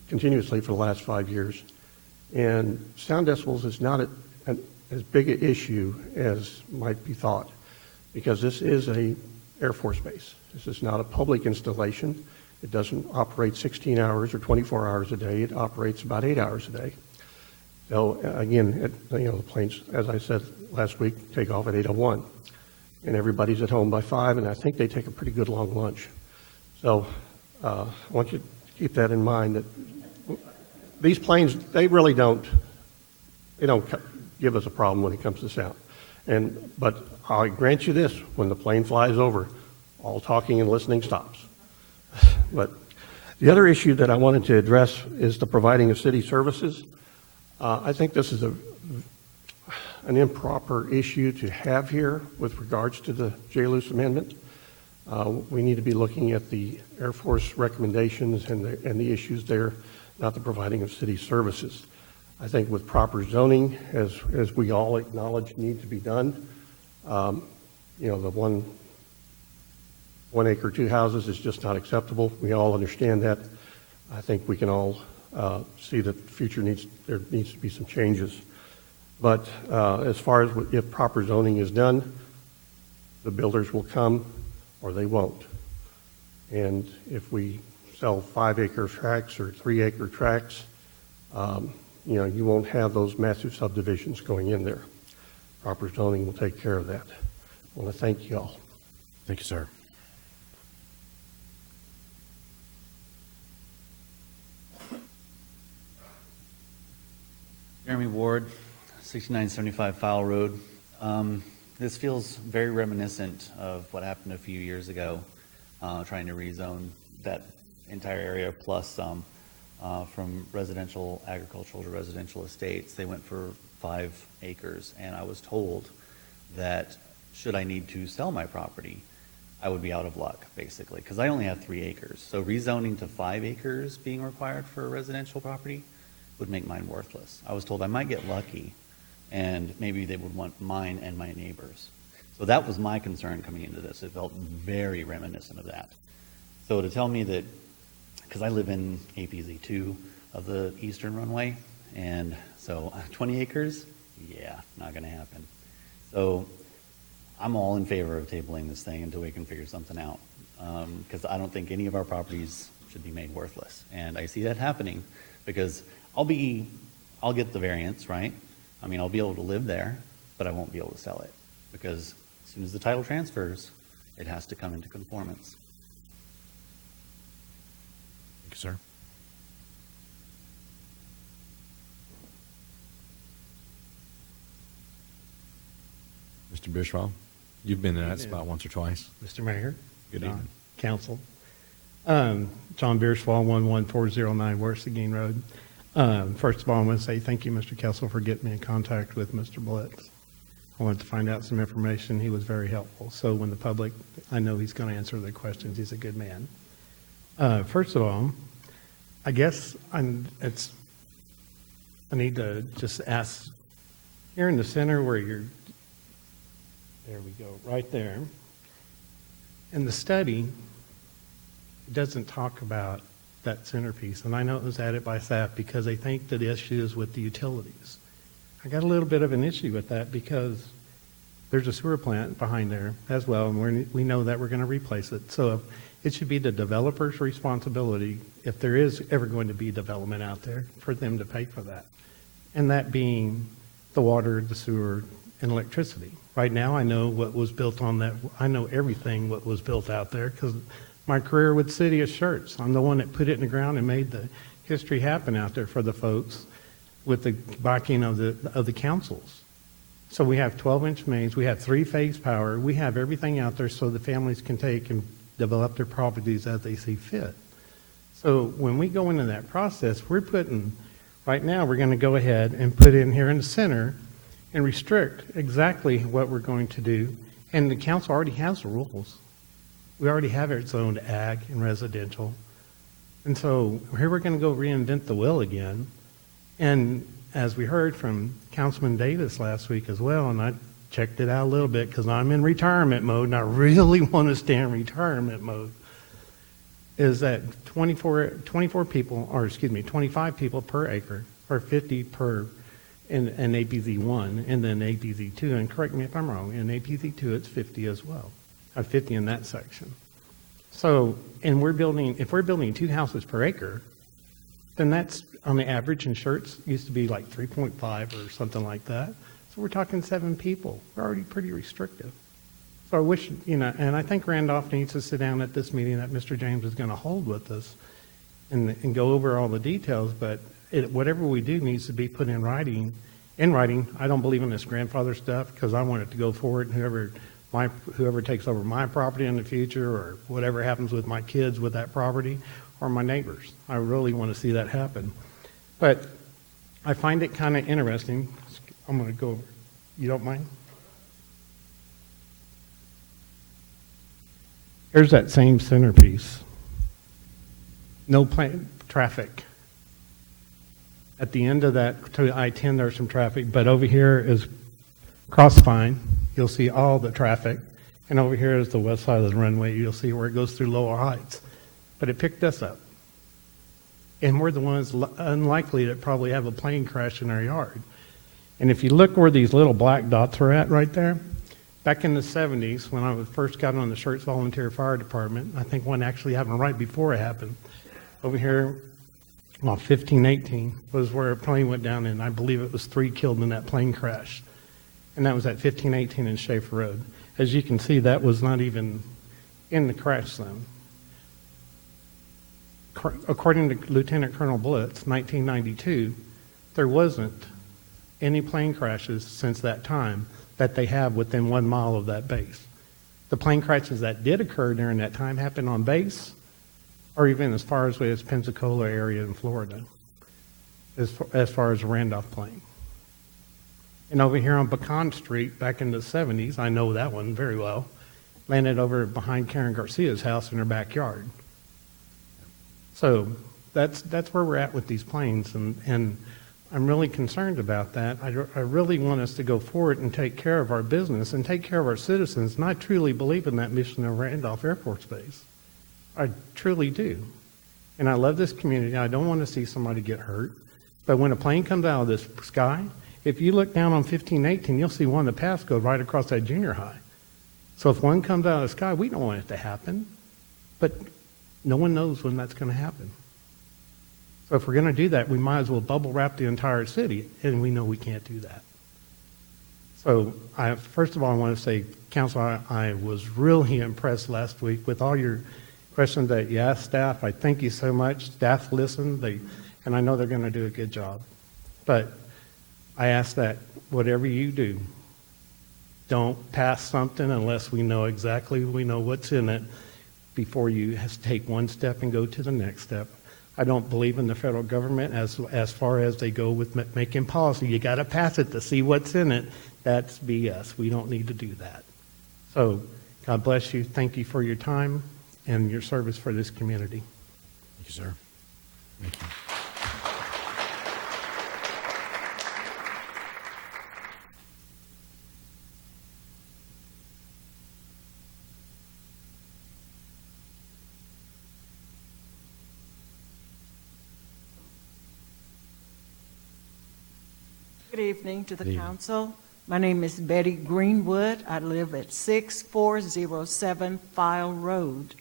continuously for the last 5 years, and sound decibels is not as big an issue as might be thought, because this is a Air Force base. This is not a public installation. It doesn't operate 16 hours or 24 hours a day. It operates about 8 hours a day. So again, you know, the planes, as I said last week, take off at 8:01, and everybody's at home by 5, and I think they take a pretty good long lunch. So I want you to keep that in mind, that these planes, they really don't give us a problem when it comes to sound. But I grant you this, when the plane flies over, all talking and listening stops. But the other issue that I wanted to address is the providing of city services. I think this is an improper issue to have here with regards to the J-Luce amendment. We need to be looking at the Air Force recommendations and the issues there, not the providing of city services. I think with proper zoning, as we all acknowledge need to be done, you know, the one acre, 2 houses is just not acceptable. We all understand that. I think we can all see that there needs to be some changes. But as far as if proper zoning is done, the builders will come or they won't. And if we sell 5-acre tracts or 3-acre tracts, you know, you won't have those massive subdivisions going in there. Proper zoning will take care of that. I want to thank you all. Thank you, sir. Jeremy Ward, 6975 Fowle Road. This feels very reminiscent of what happened a few years ago, trying to rezone that entire area plus some from residential agricultural to residential estates. They went for 5 acres, and I was told that should I need to sell my property, I would be out of luck, basically, because I only have 3 acres. So rezoning to 5 acres being required for a residential property would make mine worthless. I was told I might get lucky, and maybe they would want mine and my neighbors. So that was my concern coming into this. It felt very reminiscent of that. So to tell me that, because I live in APZ 2 of the eastern runway, and so 20 acres, yeah, not going to happen. So I'm all in favor of tabling this thing until we can figure something out, because I don't think any of our properties should be made worthless. And I see that happening because I'll get the variance, right? I mean, I'll be able to live there, but I won't be able to sell it, because as soon as the title transfers, it has to come into conformance. Thank you, sir. Mr. Bishwell, you've been in that spot once or twice. Mr. Mayor. Good evening. council. John Bierswall, 11409 West Seguin Road. First of all, I want to say thank you, Mr. Kessel, for getting me in contact with Mr. Blitz. I wanted to find out some information. He was very helpful. So when the public, I know he's going to answer the questions. He's a good man. First of all, I guess I need to just ask, here in the center where you're, there we go, right there. In the study, it doesn't talk about that centerpiece, and I know it was added by staff because they think that the issue is with the utilities. I got a little bit of an issue with that because there's a sewer plant behind there as well, and we know that we're going to replace it. So it should be the developer's responsibility, if there is ever going to be development out there, for them to pay for that. And that being the water, the sewer, and electricity. Right now, I know what was built on that. I know everything what was built out there because my career with the city of Schertz. I'm the one that put it in the ground and made the history happen out there for the folks with the backing of the councils. So we have 12-inch mains. We have 3-phase power. We have everything out there so the families can take and develop their properties as they see fit. So when we go into that process, right now we're going to go ahead and put in here in the center and restrict exactly what we're going to do. And the council already has the rules. We already have its own ag and residential. And so here we're going to go reinvent the wheel again. And as we heard from Councilman Davis last week as well, and I checked it out a little bit because I'm in retirement mode and I really want to stay in retirement mode, is that 25 people per acre, or 50 per in APZ 1 and then APZ 2, and correct me if I'm wrong, in APZ 2 it's 50 as well. 50 in that section. So, and if we're building 2 houses per acre, then that's on the average in Schertz used to be like 3.5 or something like that. So we're talking 7 people. We're already pretty restrictive. So I wish, and I think Randolph needs to sit down at this meeting that Mr. James is going to hold with us and go over all the details, but whatever we do needs to be put in writing. I don't believe in this grandfather stuff because I want it to go forward, and whoever takes over my property in the future, or whatever happens with my kids with that property, or my neighbors. I really want to see that happen. But I find it kind of interesting. I'm going to go over. You don't mind? Here's that same centerpiece. No traffic. At the end of that, to I-10, there's some traffic, but over here is Crossvine. You'll see all the traffic. And over here is the west side of the runway. You'll see where it goes through Lower Heights. But it picked us up. And we're the ones unlikely that probably have a plane crash in our yard. And if you look where these little black dots are at right there, back in the 70s, when I first got on the Schertz Volunteer Fire Department, I think one actually happened right before it happened. Over here, 1518 was where a plane went down, and I believe it was 3 killed in that plane crash. And that was at 1518 in Schaefer Road. As you can see, that was not even in the crash zone. According to Lieutenant Colonel Blitz, 1992, there wasn't any plane crashes since that time that they have within 1 mile of that base. The plane crashes that did occur during that time happened on base, or even as far away as Pensacola area in Florida, as far as the Randolph plane. And over here on Pecan Street, back in the 70s, I know that one very well, landed over behind Karen Garcia's house in her backyard. So that's where we're at with these planes, and I'm really concerned about that. I really want us to go forward and take care of our business and take care of our citizens, and I truly believe in that mission of Randolph Air Force Base. I truly do. And I love this community. I don't want to see somebody get hurt. But when a plane comes out of this sky, if you look down on 1518, you'll see one of the paths go right across that junior high. So if one comes out of the sky, we don't want it to happen. But no one knows when that's going to happen. So if we're going to do that, we might as well bubble wrap the entire city, and we know we can't do that. So first of all, I want to say, Council, I was really impressed last week with all your questions that you asked staff. I thank you so much. Staff listened, and I know they're going to do a good job. But I ask that whatever you do, don't pass something unless we know what's in it. before you take one step and go to the next step. I don't believe in the federal government as far as they go with making policy. You got to pass it to see what's in it. That's BS. We don't need to do that. So God bless you. Thank you for your time and your service for this community. Thank you, sir. Thank you. Good evening to the council. My name is Betty Greenwood. I live at 6407 File Road.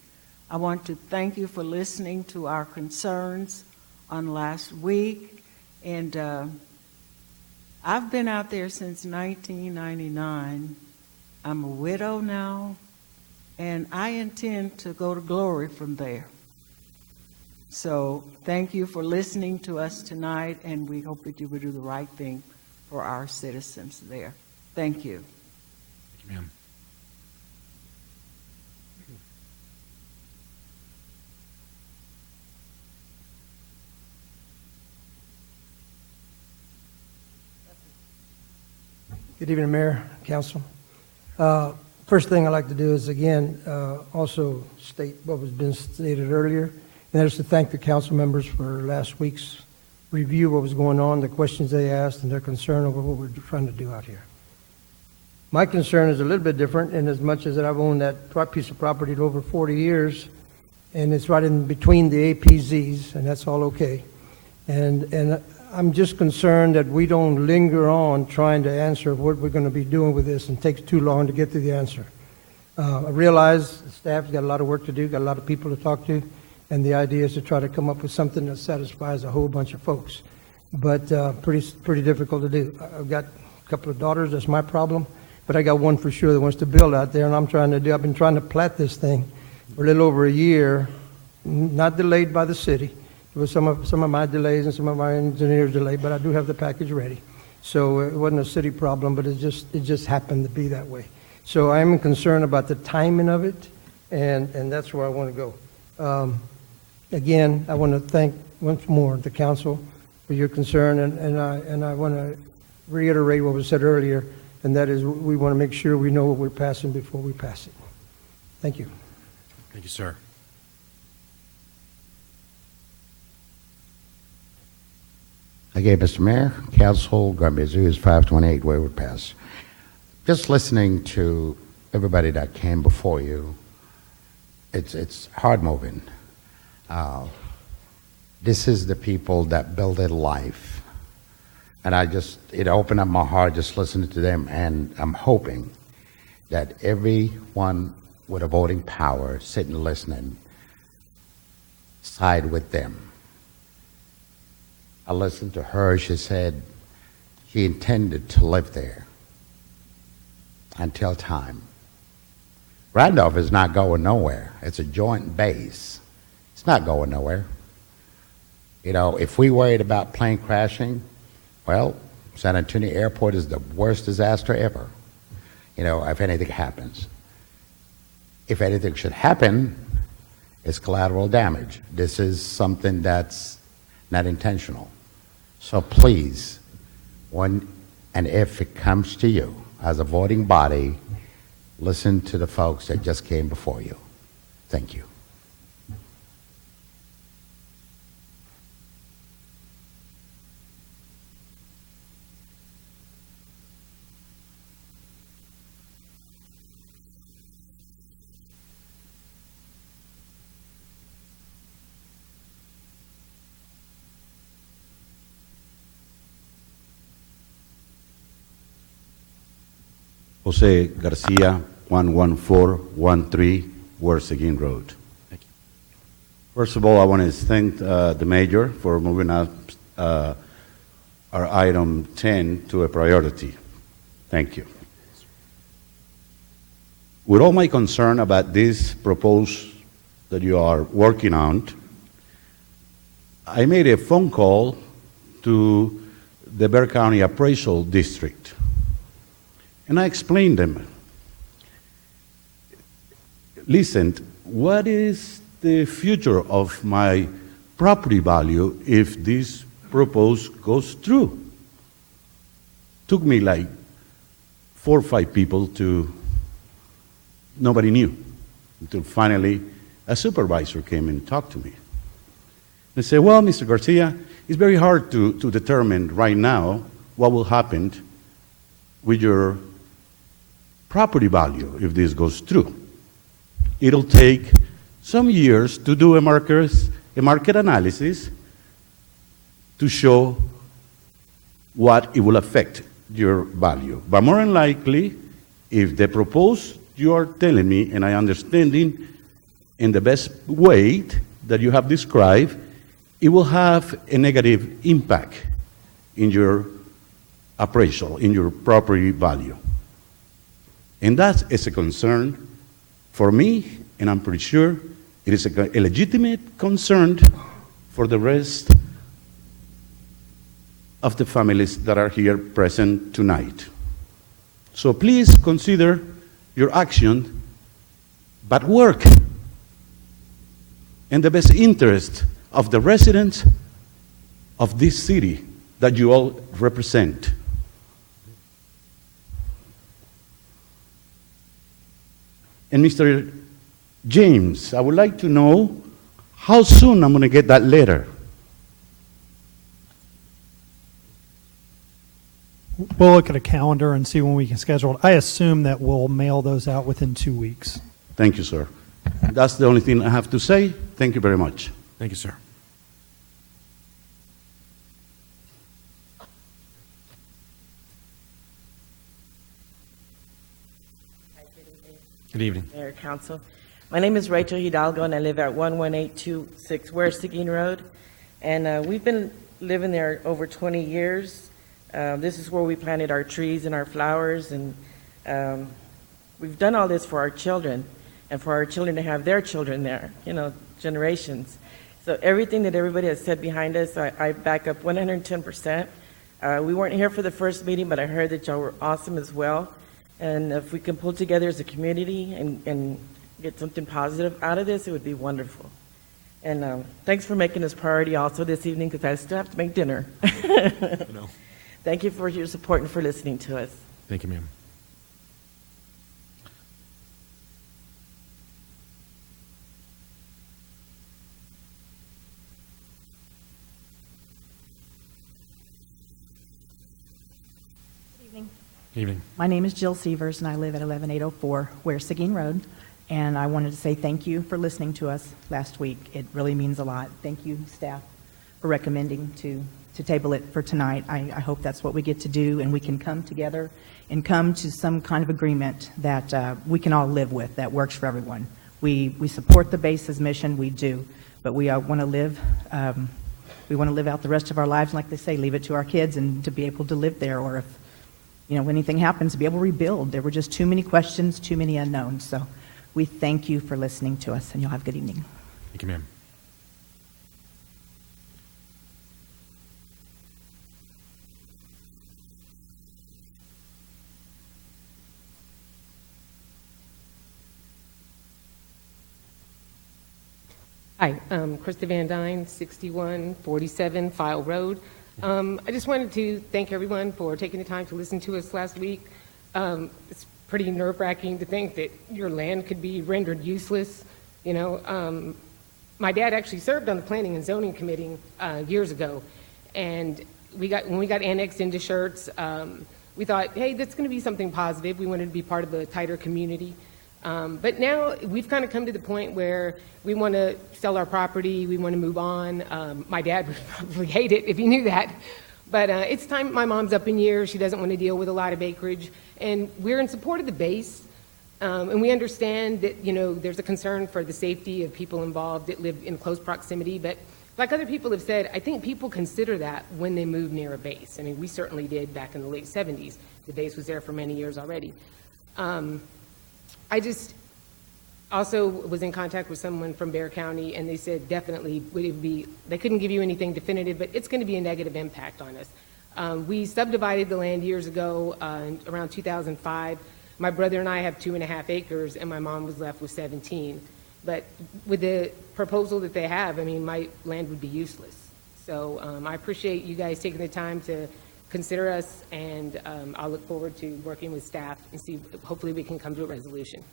I want to thank you for listening to our concerns on last week. And I've been out there since 1999. I'm a widow now, and I intend to go to glory from there. So thank you for listening to us tonight, and we hope that you will do the right thing for our citizens there. Thank you. Thank you, ma'am. Good evening, Mayor, Council. First thing I'd like to do is, again, also state what was been stated earlier, and that is to thank the council members for last week's review, what was going on, the questions they asked, and their concern over what we're trying to do out here. My concern is a little bit different, in as much as that I've owned that piece of property over 40 years, and it's right in between the APZs, and that's all okay. And I'm just concerned that we don't linger on trying to answer what we're going to be doing with this and takes too long to get to the answer. I realize the staff's got a lot of work to do, got a lot of people to talk to, and the idea is to try to come up with something that satisfies a whole bunch of folks. But pretty difficult to do. I've got a couple of daughters, that's my problem, but I got one for sure that wants to build out there, and I've been trying to plat this thing for a little over a year, not delayed by the city. It was some of my delays and some of my engineers' delay, but I do have the package ready. So it wasn't a city problem, but it just happened to be that way. So I'm concerned about the timing of it, and that's where I want to go. Again, I want to thank once more the council for your concern, and I want to reiterate what was said earlier, and that is we want to make sure we know what we're passing before we pass it. Thank you. Thank you, sir. Again, Mr. Mayor, Council, Granby-Zoo is 528 Wayward Pass. Just listening to everybody that came before you, it's hard moving. This is the people that builded life. And it opened up my heart just listening to them, and I'm hoping that everyone with a voting power sitting listening side with them. I listened to her. She said she intended to live there until time. Randolph is not going nowhere. It's a joint base. It's not going nowhere. You know, if we worried about plane crashing, well, San Antonio Airport is the worst disaster ever, you know, if anything happens. If anything should happen, it's collateral damage. This is something that's not intentional. So please, when and if it comes to you as a voting body, listen to the folks that just came before you. Thank you. Jose Garcia, 11413 West Seguin Road. Thank you. First of all, I want to thank the mayor for moving up our item 10 to a priority. Thank you. With all my concern about this proposal that you are working on, I made a phone call to the Bexar County Appraisal District. And I explained them. listened, what is the future of my property value if this proposal goes through? Took me like 4 or 5 people to, nobody knew, until finally a supervisor came and talked to me. They said, well, Mr. Garcia, it's very hard to determine right now what will happen with your property value if this goes through. It'll take some years to do a market analysis to show what it will affect your value. But more than likely, if the proposal you are telling me, and I understanding in the best way that you have described, it will have a negative impact in your appraisal, in your property value. And that is a concern for me, and I'm pretty sure it is a legitimate concern for the rest of the families that are here present tonight. So please consider your action, but work in the best interest of the residents of this city that you all represent. And Mr. James, I would like to know how soon I'm going to get that letter. We'll look at a calendar and see when we can schedule it. I assume that we'll mail those out within 2 weeks. Thank you, sir. That's the only thing I have to say. Thank you very much. Thank you, sir. Good evening. Mayor, Council. My name is Rachel Hidalgo, and I live at 11826 West Seguin Road. And we've been living there over 20 years. This is where we planted our trees and our flowers, and we've done all this for our children and for our children to have their children there, you know, generations. So everything that everybody has said behind us, I back up 110%. We weren't here for the first meeting, but I heard that y'all were awesome as well. And if we can pull together as a community and get something positive out of this, it would be wonderful. And thanks for making this priority also this evening, because I still have to make dinner. No. Thank you for your support and for listening to us. Thank you, ma'am. Evening. My name is Jill Severs, and I live at 11804 Ware Seguin Road. And I wanted to say thank you for listening to us last week. It really means a lot. Thank you, staff, for recommending to table it for tonight. I hope that's what we get to do, and we can come together and come to some kind of agreement that we can all live with, that works for everyone. We support the base's mission, we do, but we want to live. We want to live out the rest of our lives, like they say, leave it to our kids, and to be able to live there, or if when anything happens, to be able to rebuild. There were just too many questions, too many unknowns. So we thank you for listening to us, and you'll have a good evening. Thank you, ma'am. Hi, Krista Van Dyne, 6147 File Road. I just wanted to thank everyone for taking the time to listen to us last week. It's pretty nerve-wracking to think that your land could be rendered useless. My dad actually served on the Planning and Zoning Committee years ago, and when we got annexed into Schertz, we thought, hey, that's going to be something positive. We wanted to be part of a tighter community. But now we've kind of come to the point where we want to sell our property, we want to move on. My dad would probably hate it if he knew that. But it's time. My mom's up in years. She doesn't want to deal with a lot of acreage. And we're in support of the base. And we understand that, there's a concern for the safety of people involved that live in close proximity. But like other people have said, I think people consider that when they move near a base. I mean, we certainly did back in the late 70s. The base was there for many years already. I just also was in contact with someone from Bexar County, and they said definitely they couldn't give you anything definitive, but it's going to be a negative impact on us. We subdivided the land years ago, around 2005. My brother and I have 2.5 acres, and my mom was left with 17. But with the proposal that they have, I mean, my land would be useless. So I appreciate you guys taking the time to consider us, and I'll look forward to working with staff and see, hopefully we can come to a resolution.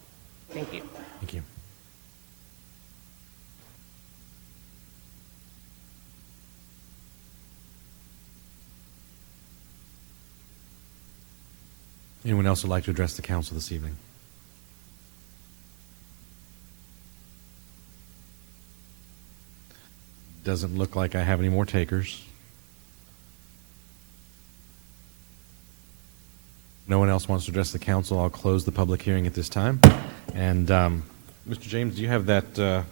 Thank you. Thank you. Anyone else would like to address the council this evening? Doesn't look like I have any more takers. No one else wants to address the council. I'll close the public hearing at this time. And Mr. James, do you have that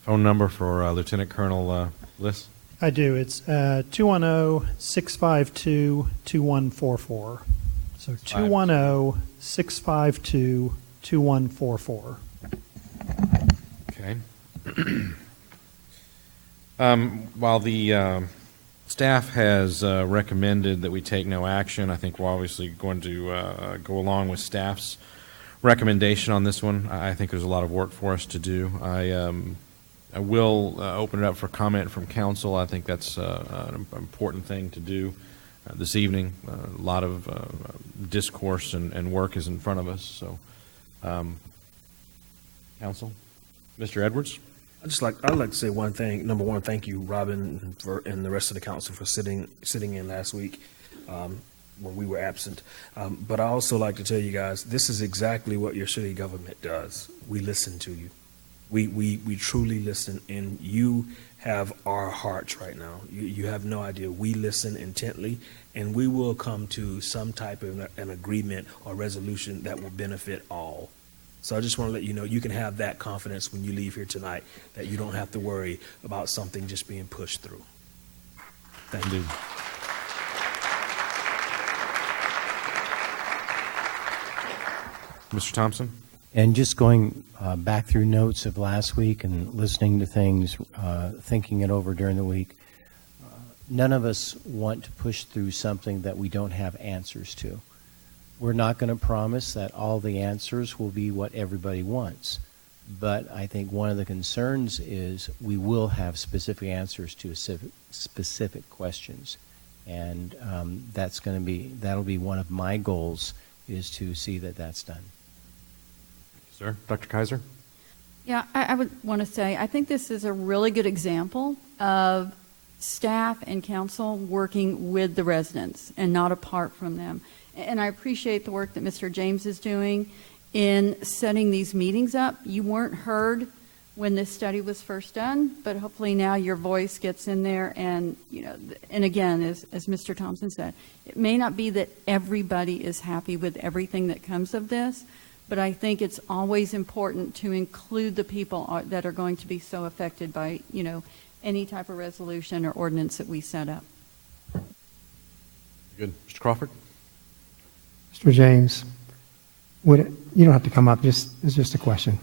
phone number for Lieutenant Colonel Liss? I do. It's 210-652-2144. So 210-652-2144. Okay. While the staff has recommended that we take no action, I think we're obviously going to go along with staff's recommendation on this one. I think there's a lot of work for us to do. I will open it up for comment from council. I think that's an important thing to do this evening. A lot of discourse and work is in front of us. So, council, Mr. Edwards. I'd like to say one thing. Number one, thank you, Robin, and the rest of the council for sitting in last week when we were absent. But I also like to tell you guys, this is exactly what your city government does. We listen to you. We truly listen, and you have our hearts right now. You have no idea. We listen intently, and we will come to some type of an agreement or resolution that will benefit all. So I just want to let you know you can have that confidence when you leave here tonight, that you don't have to worry about something just being pushed through. Thank you. Mr. Thompson? And just going back through notes of last week and listening to things, thinking it over during the week, none of us want to push through something that we don't have answers to. We're not going to promise that all the answers will be what everybody wants. But I think one of the concerns is we will have specific answers to specific questions. And that'll be one of my goals, is to see that that's done. Sir, Dr. Kaiser? Yeah, I would want to say, I think this is a really good example of staff and council working with the residents and not apart from them. And I appreciate the work that Mr. James is doing in setting these meetings up. You weren't heard when this study was first done, but hopefully now your voice gets in there. And, and again, as Mr. Thompson said, it may not be that everybody is happy with everything that comes of this, but I think it's always important to include the people that are going to be so affected by, any type of resolution or ordinance that we set up. Good. Mr. Crawford? Mr. James, you don't have to come up, it's just a question.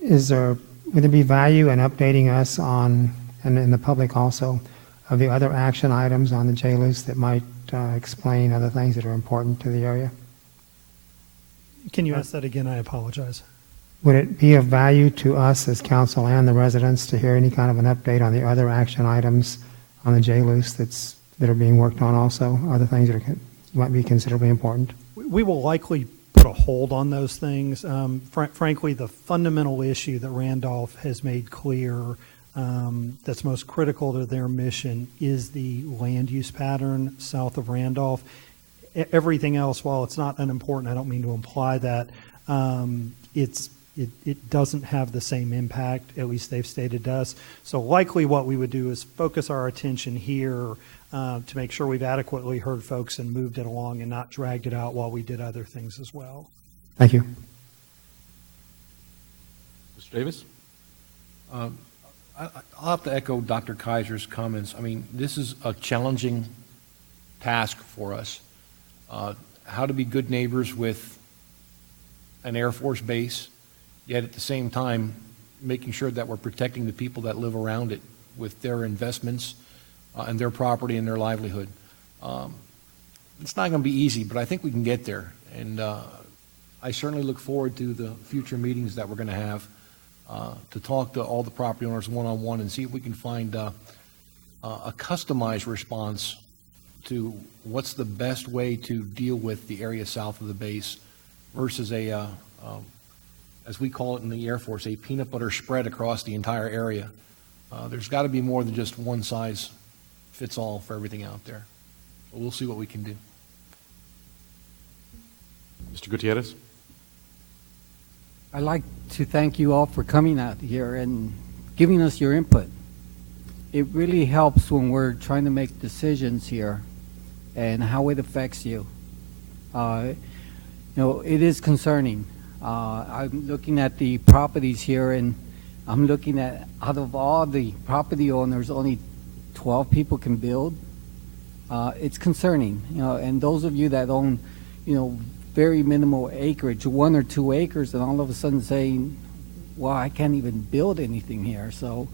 Would there be value in updating us on, and in the public also, of the other action items on the J list that might explain other things that are important to the area? Can you ask that again? I apologize. Would it be of value to us as council and the residents to hear any kind of an update on the other action items on the J list that are being worked on also, other things that might be considerably important? We will likely put a hold on those things. Frankly, the fundamental issue that Randolph has made clear that's most critical to their mission is the land use pattern south of Randolph. Everything else, while it's not unimportant, I don't mean to imply that, it doesn't have the same impact, at least they've stated to us. So likely what we would do is focus our attention here to make sure we've adequately heard folks and moved it along and not dragged it out while we did other things as well. Thank you. Mr. Davis? I'll have to echo Dr. Kaiser's comments. I mean, this is a challenging task for us. How to be good neighbors with an Air Force base, yet at the same time making sure that we're protecting the people that live around it with their investments and their property and their livelihood. It's not going to be easy, but I think we can get there. And I certainly look forward to the future meetings that we're going to have to talk to all the property owners one-on-one and see if we can find a customized response to what's the best way to deal with the area south of the base versus a, as we call it in the Air Force, a peanut butter spread across the entire area. There's got to be more than just one size fits all for everything out there. But we'll see what we can do. Mr. Gutierrez? I'd like to thank you all for coming out here and giving us your input. It really helps when we're trying to make decisions here and how it affects you. You know, it is concerning. I'm looking at the properties here, and I'm looking at, out of all the property owners, only 12 people can build. It's concerning, you know, and those of you that own, you know, very minimal acreage, 1 or 2 acres, and all of a sudden saying, well, I can't even build anything here. So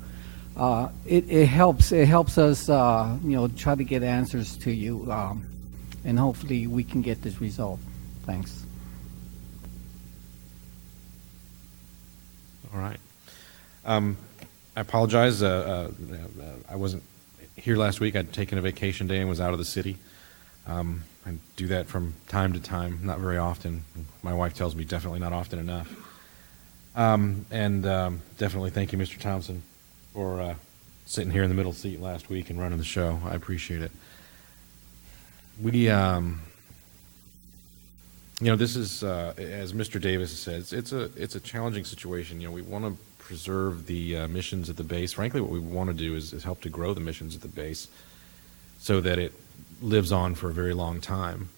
it helps us, you know, try to get answers to you, and hopefully we can get this resolved. Thanks. All right. I apologize. I wasn't here last week. I'd taken a vacation day and was out of the city. I do that from time to time, not very often. My wife tells me definitely not often enough. Definitely thank you, Mr. Thompson, for sitting here in the middle seat last week and running the show. I appreciate it. We, you know, this is, as Mr. Davis says, it's a challenging situation. You know, we want to preserve the missions at the base. Frankly, what we want to do is help to grow the missions at the base so that it lives on for a very long time.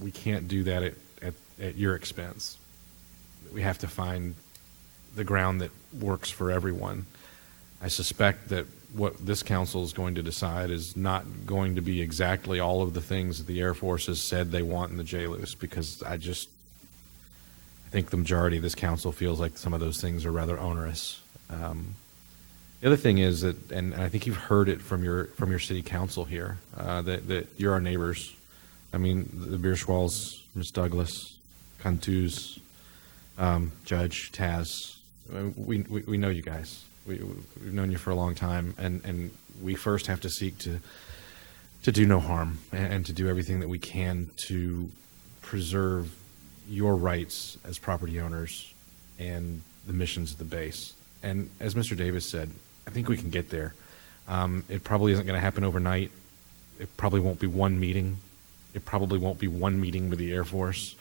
We can't do that at your expense. We have to find the ground that works for everyone. I suspect that what this council is going to decide is not going to be exactly all of the things that the Air Force has said they want in the JLUS, because I think the majority of this council feels like some of those things are rather onerous. The other thing is that, and I think you've heard it from your city council here, that you're our neighbors. I mean, the Bierschwals, Ms. Douglas, Cantus, Judge Taz. We know you guys. We've known you for a long time, and we first have to seek to do no harm and to do everything that we can to preserve your rights as property owners and the missions of the base. And as Mr. Davis said, I think we can get there. It probably isn't going to happen overnight. It probably won't be one meeting. It probably won't be one meeting with the Air Force.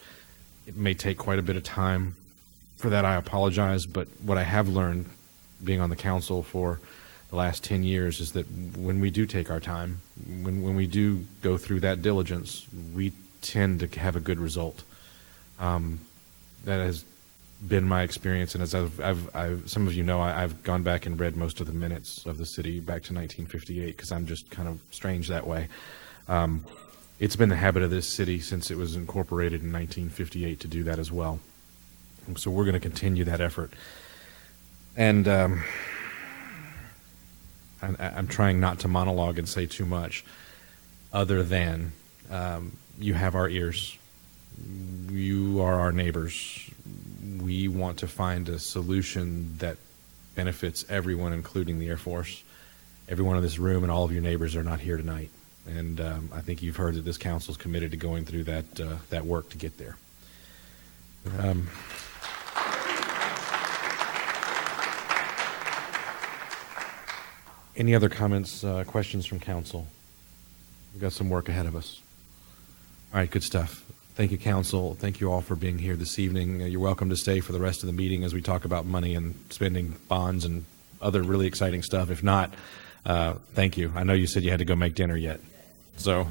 It may take quite a bit of time. For that, I apologize, but what I have learned being on the council for the last 10 years is that when we do take our time, when we do go through that diligence, we tend to have a good result. That has been my experience, and as some of you know, I've gone back and read most of the minutes of the city back to 1958 because I'm just kind of strange that way. It's been the habit of this city since it was incorporated in 1958 to do that as well. So we're going to continue that effort. And I'm trying not to monologue and say too much other than you have our ears. You are our neighbors. We want to find a solution that benefits everyone, including the Air Force. Everyone in this room and all of your neighbors are not here tonight. And I think you've heard that this council is committed to going through that work to get there. Any other comments, questions from council? We've got some work ahead of us. All right, good stuff. Thank you, council. Thank you all for being here this evening. You're welcome to stay for the rest of the meeting as we talk about money and spending bonds and other really exciting stuff. If not, thank you. I know you said you had to go make dinner yet. So,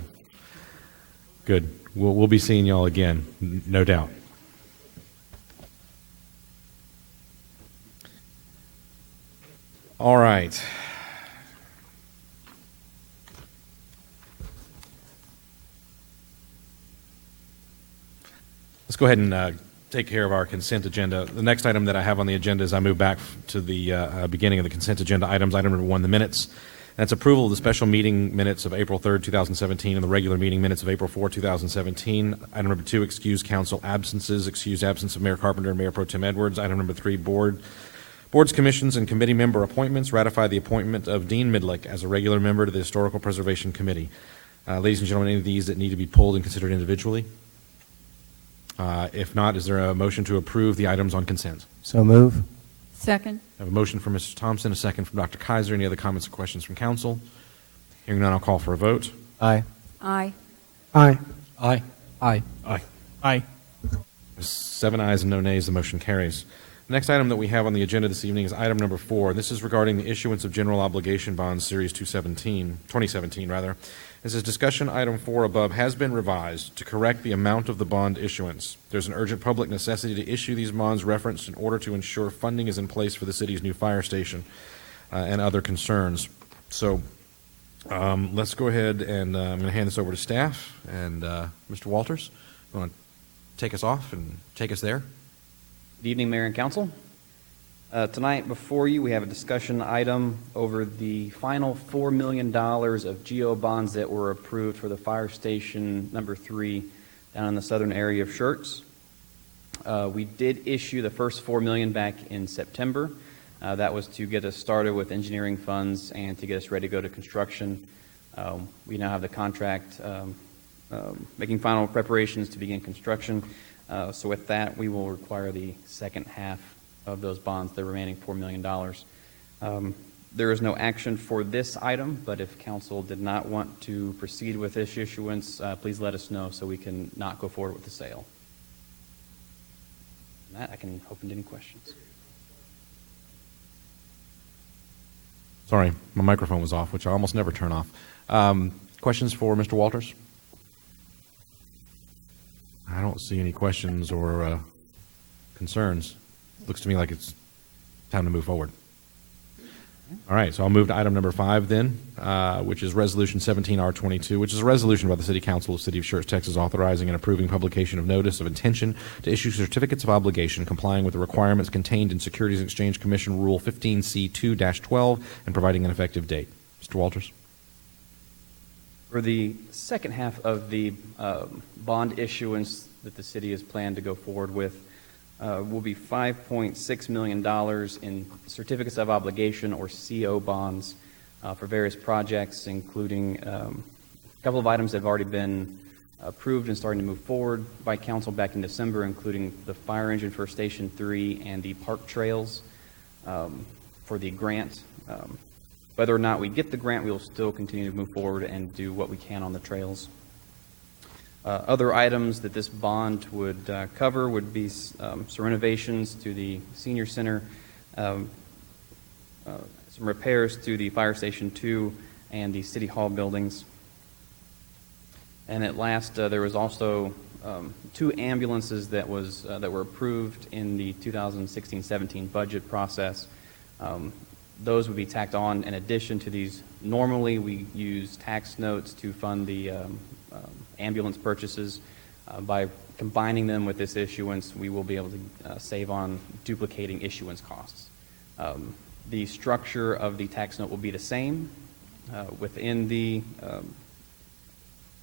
good. We'll be seeing you all again, no doubt. All right. Let's go ahead and take care of our consent agenda. The next item that I have on the agenda as I move back to the beginning of the consent agenda items, item number 1, the minutes. That's approval of the special meeting minutes of April 3rd, 2017, and the regular meeting minutes of April 4, 2017. Item number 2, excuse council absences, excuse absence of Mayor Carpenter and Mayor Pro Tem Edwards. Item number 3, boards, commissions, and committee member appointments. Ratify the appointment of Dean Midlick as a regular member to the Historical Preservation Committee. Ladies and gentlemen, any of these that need to be pulled and considered individually? If not, is there a motion to approve the items on consent? So move. Second. I have a motion from Mr. Thompson, a second from Dr. Kaiser. Any other comments or questions from council? Hearing none, I'll call for a vote. Aye. Aye. Aye. Aye. Aye. Aye. 7 ayes and no nays, the motion carries. The next item that we have on the agenda this evening is item number 4. This is regarding the issuance of general obligation bonds, Series 2017. This is discussion item 4 above has been revised to correct the amount of the bond issuance. There's an urgent public necessity to issue these bonds referenced in order to ensure funding is in place for the city's new fire station and other concerns. So let's go ahead and I'm going to hand this over to staff. And Mr. Walters, you want to take us off and take us there? Good evening, Mayor and Council. Tonight before you, we have a discussion item over the final $4 million of GO bonds that were approved for the fire station number 3 down in the southern area of Schertz. We did issue the first $4 million back in September. That was to get us started with engineering funds and to get us ready to go to construction. We now have the contract making final preparations to begin construction. So with that, we will require the second half of those bonds, the remaining $4 million. There is no action for this item, but if council did not want to proceed with this issuance, please let us know so we can not go forward with the sale. And that, I can open to any questions. Sorry, my microphone was off, which I almost never turn off. Questions for Mr. Walters? I don't see any questions or concerns. Looks to me like it's time to move forward. All right, so I'll move to item number 5 then, which is Resolution 17R22, which is a resolution by the City Council of the City of Schertz, Texas, authorizing and approving publication of notice of intention to issue certificates of obligation complying with the requirements contained in Securities and Exchange Commission Rule 15C2-12 and providing an effective date. Mr. Walters? For the second half of the bond issuance that the city has planned to go forward with, will be $5.6 million in certificates of obligation or CO bonds for various projects, including a couple of items that have already been approved and starting to move forward by council back in December, including the fire engine for Station 3 and the park trails for the grant. Whether or not we get the grant, we will still continue to move forward and do what we can on the trails. Other items that this bond would cover would be some renovations to the senior center, some repairs to the fire station 2 and the city hall buildings. And at last, there was also 2 ambulances that were approved in the 2016-17 budget process. Those would be tacked on in addition to these. Normally, we use tax notes to fund the ambulance purchases. By combining them with this issuance, we will be able to save on duplicating issuance costs. The structure of the tax note will be the same within the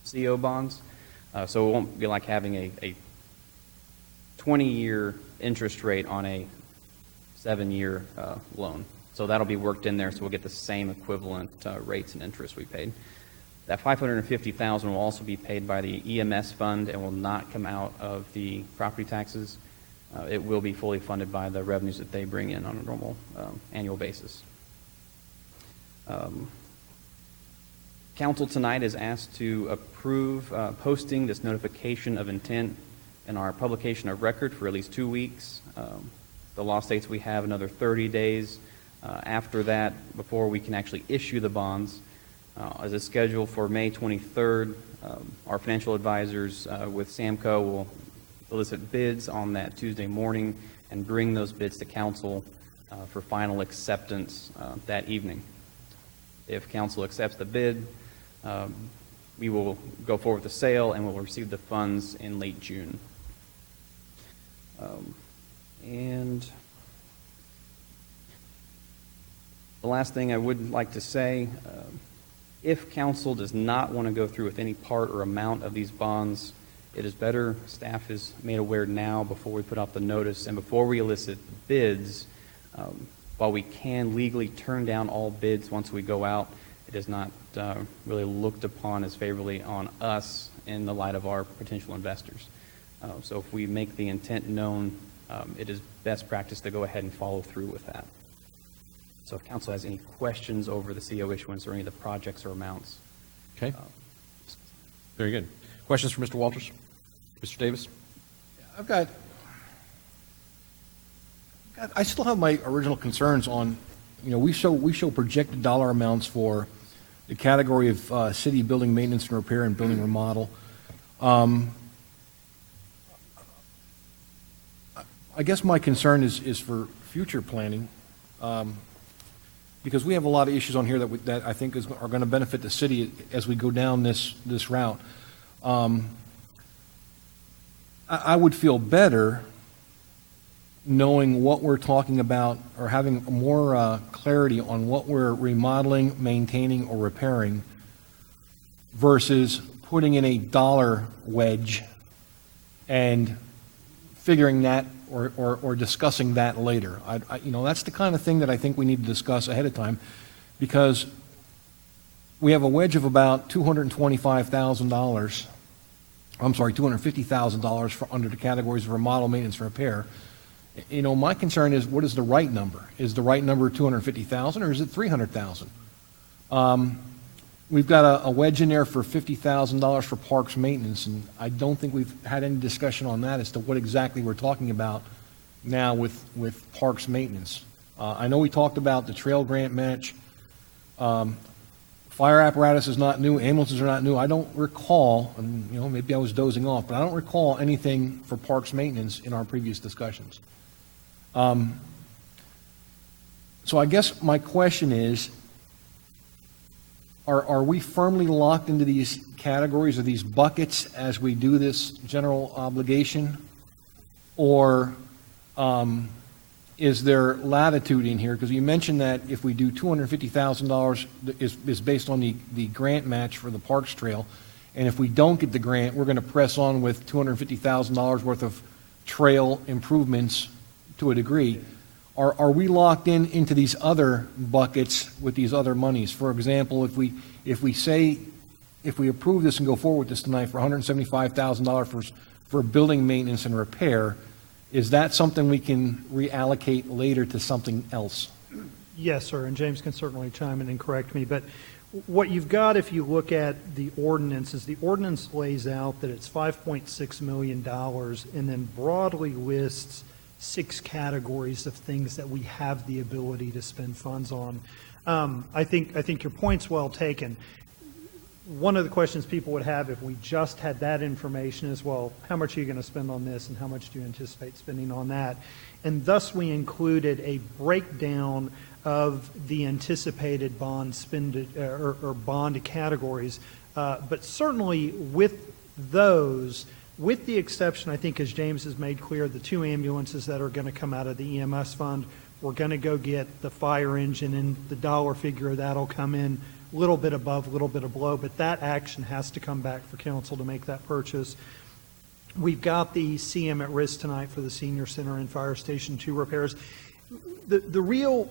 CO bonds, so it won't be like having a 20-year interest rate on a 7-year loan. So that'll be worked in there, so we'll get the same equivalent rates and interest we paid. That $550,000 will also be paid by the EMS fund and will not come out of the property taxes. It will be fully funded by the revenues that they bring in on a normal annual basis. Council tonight is asked to approve posting this notification of intent in our publication of record for at least 2 weeks. The law states we have another 30 days after that before we can actually issue the bonds. As a schedule for May 23rd, our financial advisors with Samco will elicit bids on that Tuesday morning and bring those bids to council for final acceptance that evening. If council accepts the bid, we will go forward with the sale and we'll receive the funds in late June. And the last thing I would like to say, If council does not want to go through with any part or amount of these bonds, it is better, staff is made aware now before we put out the notice and before we elicit bids. While we can legally turn down all bids once we go out, it is not really looked upon as favorably on us in the light of our potential investors. So if we make the intent known, it is best practice to go ahead and follow through with that. So if council has any questions over the CO issuance or any of the projects or amounts. Okay. Very good. Questions for Mr. Walters? Mr. Davis? I still have my original concerns on, we show projected dollar amounts for the category of city building maintenance and repair and building remodel. I guess my concern is for future planning, because we have a lot of issues on here that I think are going to benefit the city as we go down this route. I would feel better knowing what we're talking about or having more clarity on what we're remodeling, maintaining, or repairing versus putting in a dollar wedge and figuring that or discussing that later. That's the kind of thing that I think we need to discuss ahead of time, because we have a wedge of about $225,000. I'm sorry, $250,000 for under the categories of remodel, maintenance, and repair. My concern is, what is the right number? Is the right number 250,000 or is it 300,000? We've got a wedge in there for $50,000 for parks maintenance, and I don't think we've had any discussion on that as to what exactly we're talking about now with parks maintenance. I know we talked about the trail grant match. Fire apparatus is not new. Ambulances are not new. I don't recall, and maybe I was dozing off, but I don't recall anything for parks maintenance in our previous discussions. So I guess my question is, are we firmly locked into these categories or these buckets as we do this general obligation? Or is there latitude in here? Because you mentioned that if we do $250,000 is based on the grant match for the Parks Trail, and if we don't get the grant, we're going to press on with $250,000 worth of trail improvements to a degree. Are we locked into these other buckets with these other monies? For example, if we approve this and go forward with this tonight for $175,000 for building maintenance and repair, is that something we can reallocate later to something else? Yes, sir, and James can certainly chime in and correct me, but what you've got, if you look at the ordinance, is the ordinance lays out that it's $5.6 million and then broadly lists 6 categories of things that we have the ability to spend funds on. I think your point's well taken. One of the questions people would have if we just had that information is, well, how much are you going to spend on this and how much do you anticipate spending on that? And thus we included a breakdown of the anticipated bond spend or bond categories. But certainly with those, with the exception, I think, as James has made clear, the 2 ambulances that are going to come out of the EMS fund, we're going to go get the fire engine, and the dollar figure that'll come in a little bit above, a little bit below, but that action has to come back for council to make that purchase. We've got the CM at risk tonight for the senior center and fire station 2 repairs. The real,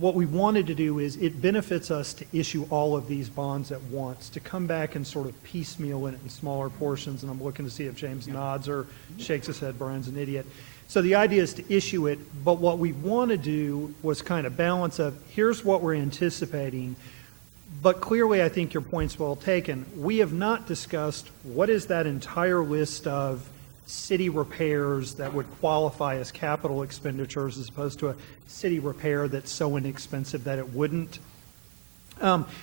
what we wanted to do is it benefits us to issue all of these bonds at once, to come back and sort of piecemeal it in smaller portions, and I'm looking to see if James nods or shakes his head, Brian's an idiot. So the idea is to issue it, but what we want to do was kind of balance of, here's what we're anticipating, but clearly I think your point's well taken. We have not discussed what is that entire list of city repairs that would qualify as capital expenditures as opposed to a city repair that's so inexpensive that it wouldn't.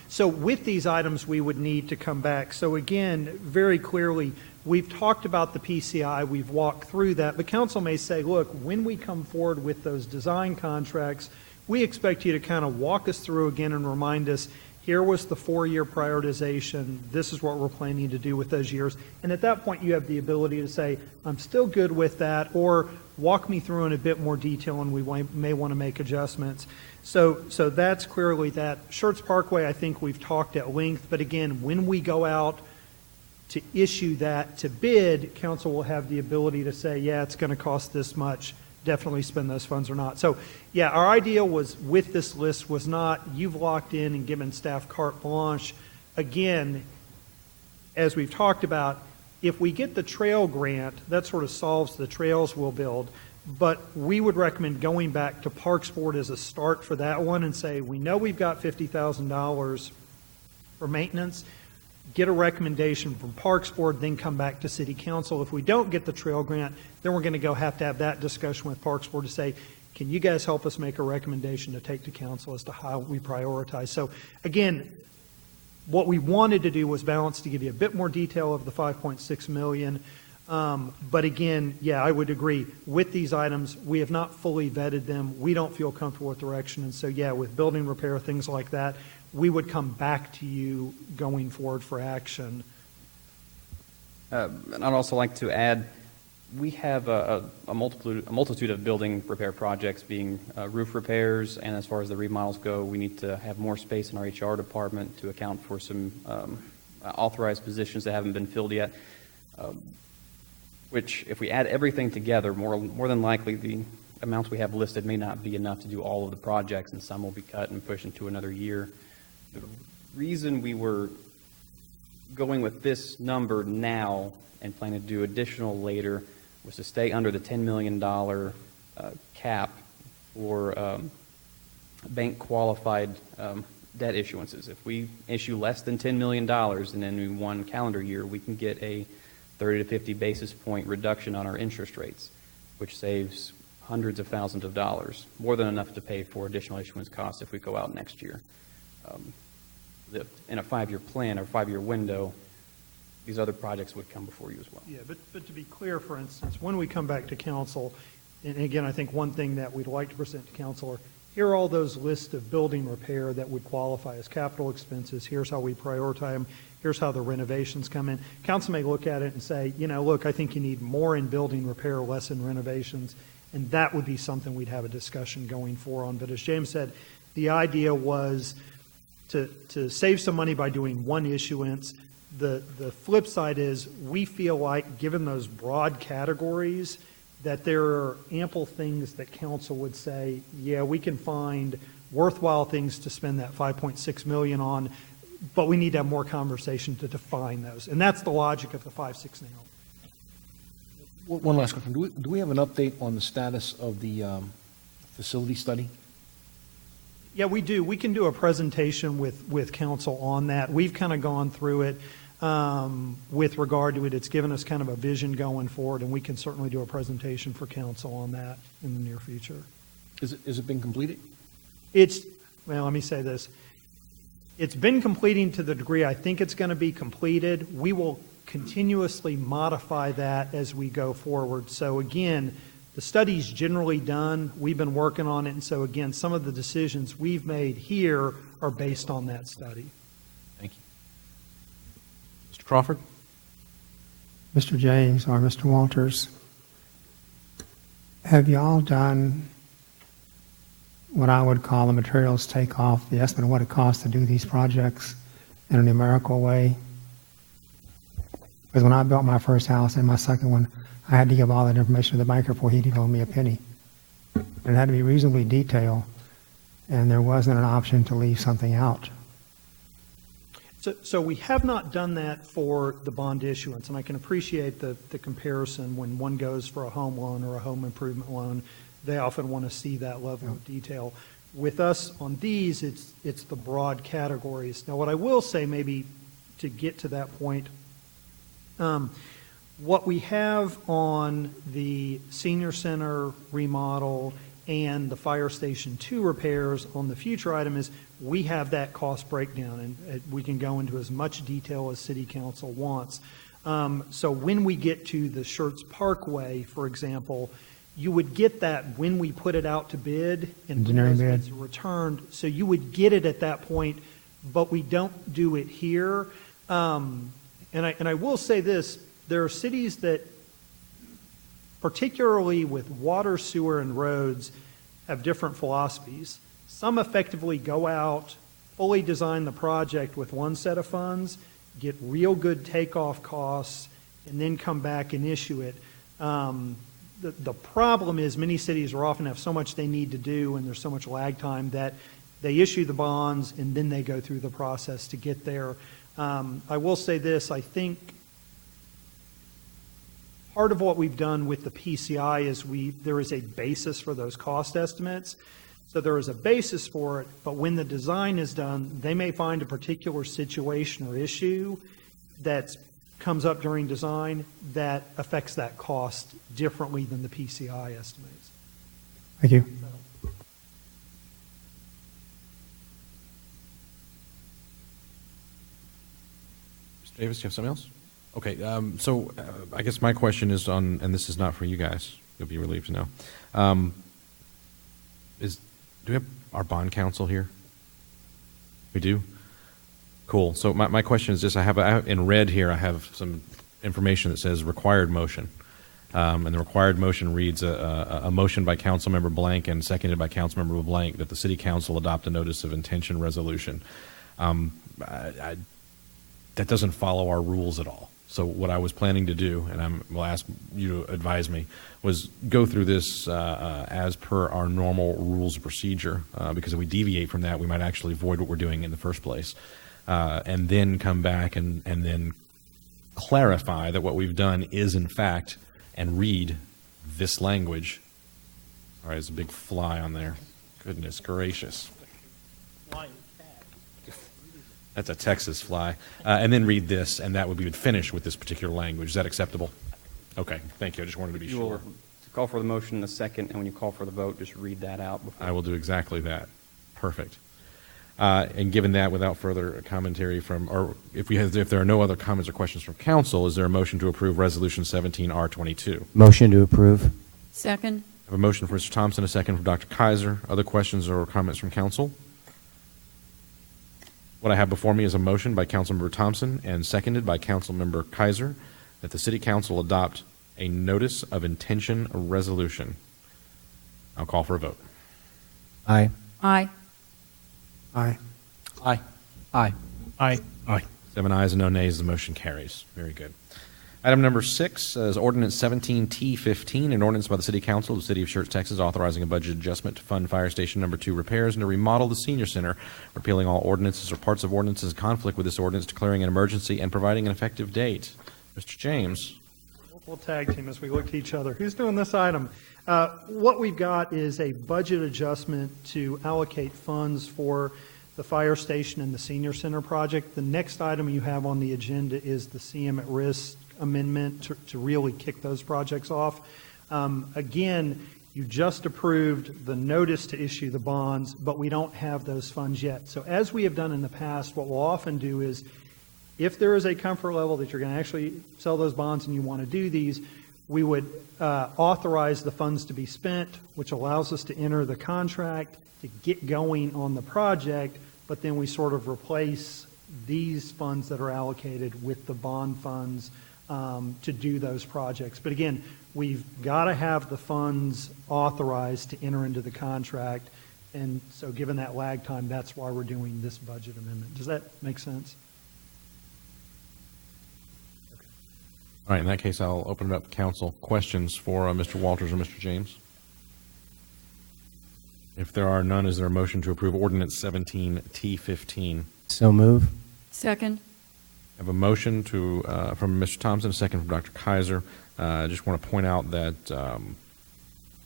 So with these items, we would need to come back. So again, very clearly, we've talked about the PCI, we've walked through that, but council may say, look, when we come forward with those design contracts, we expect you to kind of walk us through again and remind us, here was the 4-year prioritization, this is what we're planning to do with those years. And at that point, you have the ability to say, I'm still good with that, or walk me through in a bit more detail, and we may want to make adjustments. So that's clearly that. Schertz Parkway, I think we've talked at length, but again, when we go out to issue that to bid, council will have the ability to say, yeah, it's going to cost this much, definitely spend those funds or not. So yeah, our idea was with this list was not you've locked in and given staff carte blanche. Again, as we've talked about, if we get the trail grant, that sort of solves the trails we'll build. But we would recommend going back to Parks Board as a start for that one and say, we know we've got $50,000 for maintenance. Get a recommendation from Parks Board, then come back to City Council. If we don't get the trail grant, then we're going to have to have that discussion with Parks Board to say, can you guys help us make a recommendation to take to council as to how we prioritize? So again, what we wanted to do was balance to give you a bit more detail of the $5.6 million. But again, yeah, I would agree with these items. We have not fully vetted them. We don't feel comfortable with direction. And so, yeah, with building repair, things like that, we would come back to you going forward for action. And I'd also like to add, we have a multitude of building repair projects, being roof repairs, and as far as the remodels go, we need to have more space in our HR department to account for some authorized positions that haven't been filled yet, which if we add everything together, more than likely the amounts we have listed may not be enough to do all of the projects, and some will be cut and pushed into another year. The reason we were going with this number now and planning to do additional later was to stay under the $10 million cap for bank qualified debt issuances. If we issue less than $10 million and then in one calendar year, we can get a 30 to 50 basis point reduction on our interest rates, which saves hundreds of thousands of dollars, more than enough to pay for additional issuance costs if we go out next year. In a 5-year plan or 5-year window, these other projects would come before you as well. Yeah, but to be clear, for instance, when we come back to council, and again, I think one thing that we'd like to present to council are, here are all those lists of building repair that would qualify as capital expenses. Here's how we prioritize them. Here's how the renovations come in. Council may look at it and say, you know, look, I think you need more in building repair, less in renovations, and that would be something we'd have a discussion going forward on. But as James said, the idea was to save some money by doing one issuance. The flip side is we feel like, given those broad categories, that there are ample things that council would say, yeah, we can find worthwhile things to spend that $5.6 million on, but we need to have more conversation to define those. And that's the logic of the 5.6 now. One last question. Do we have an update on the status of the facility study? Yeah, we do. We can do a presentation with council on that. We've kind of gone through it with regard to it. It's given us kind of a vision going forward, and we can certainly do a presentation for council on that in the near future. Is it been completed? Well, let me say this. It's been completing to the degree I think it's going to be completed. We will continuously modify that as we go forward. So again, the study's generally done. We've been working on it. And so again, some of the decisions we've made here are based on that study. Thank you. Mr. Crawford? Mr. James or Mr. Walters, have y'all done what I would call a materials takeoff, the estimate of what it costs to do these projects in a numerical way? Because when I built my first house and my second one, I had to give all that information to the banker before he'd even owe me a penny. It had to be reasonably detailed, and there wasn't an option to leave something out. So we have not done that for the bond issuance, and I can appreciate the comparison when one goes for a home loan or a home improvement loan. They often want to see that level of detail. With us on these, it's the broad categories. Now, what I will say, maybe to get to that point, what we have on the senior center remodel and the fire station 2 repairs on the future item is we have that cost breakdown, and we can go into as much detail as City Council wants. So when we get to the Schertz Parkway, for example, you would get that when we put it out to bid and when those bids are returned. So you would get it at that point, but we don't do it here. And I will say this, there are cities that particularly with water, sewer, and roads, have different philosophies. Some effectively go out, fully design the project with one set of funds, get real good takeoff costs, and then come back and issue it. The problem is many cities are often have so much they need to do and there's so much lag time that they issue the bonds and then they go through the process to get there. I will say this, I think part of what we've done with the PCI is there is a basis for those cost estimates. So there is a basis for it, but when the design is done, they may find a particular situation or issue that comes up during design that affects that cost differently than the PCI estimates. Thank you. Mr. Davis, you have something else? Okay, I guess my question is on, and this is not for you guys, you'll be relieved to know. Do we have our bond counsel here? We do? Cool. So my question is this, I have in red here, I have some information that says required motion. And the required motion reads a motion by Councilmember blank and seconded by Councilmember blank that the City Council adopt a notice of intention resolution. That doesn't follow our rules at all. So what I was planning to do, and will ask you to advise me, was go through this as per our normal rules of procedure, because if we deviate from that, we might actually void what we're doing in the first place. And then come back and then clarify that what we've done is in fact, and read this language. All right, there's a big fly on there. Goodness gracious. That's a Texas fly. And then read this, and that would be would finish with this particular language. Is that acceptable? Okay, thank you. I just wanted to be You will sure. call for the motion in a second, and when you call for the vote, just read that out before. I will do exactly that. Perfect. And given that, without further commentary from, or if there are no other comments or questions from council, is there a motion to approve Resolution 17R22? Motion to approve. Second. I have a motion for Mr. Thompson, a second from Dr. Kaiser. Other questions or comments from council? What I have before me is a motion by Councilmember Thompson and seconded by Councilmember Kaiser that the City Council adopt a notice of intention resolution. I'll call for a vote. Aye. Aye. Aye. Aye. Aye. Aye. Aye. 7 ayes and no nays, the motion carries. Very good. Item number 6 is Ordinance 17T15, an ordinance by the City Council of the City of Schertz, Texas, authorizing a budget adjustment to fund Fire Station Number 2 repairs and to remodel the Senior Center, repealing all ordinances or parts of ordinances in conflict with this ordinance, declaring an emergency, and providing an effective date. Mr. James. We'll tag team as we look to each other. Who's doing this item? What we've got is a budget adjustment to allocate funds for the fire station and the senior center project. The next item you have on the agenda is the CM at risk amendment to really kick those projects off. Again, you just approved the notice to issue the bonds, but we don't have those funds yet. So as we have done in the past, what we'll often do is if there is a comfort level that you're going to actually sell those bonds and you want to do these, we would authorize the funds to be spent, which allows us to enter the contract to get going on the project, but then we sort of replace these funds that are allocated with the bond funds to do those projects. But again, we've got to have the funds authorized to enter into the contract, and so given that lag time, that's why we're doing this budget amendment. Does that make sense? All right, in that case, I'll open it up to council. Questions for Mr. Walters or Mr. James? If there are none, is there a motion to approve Ordinance 17T15? So move. Second. I have a motion to from Mr. Thompson, a second from Dr. Kaiser. I just want to point out that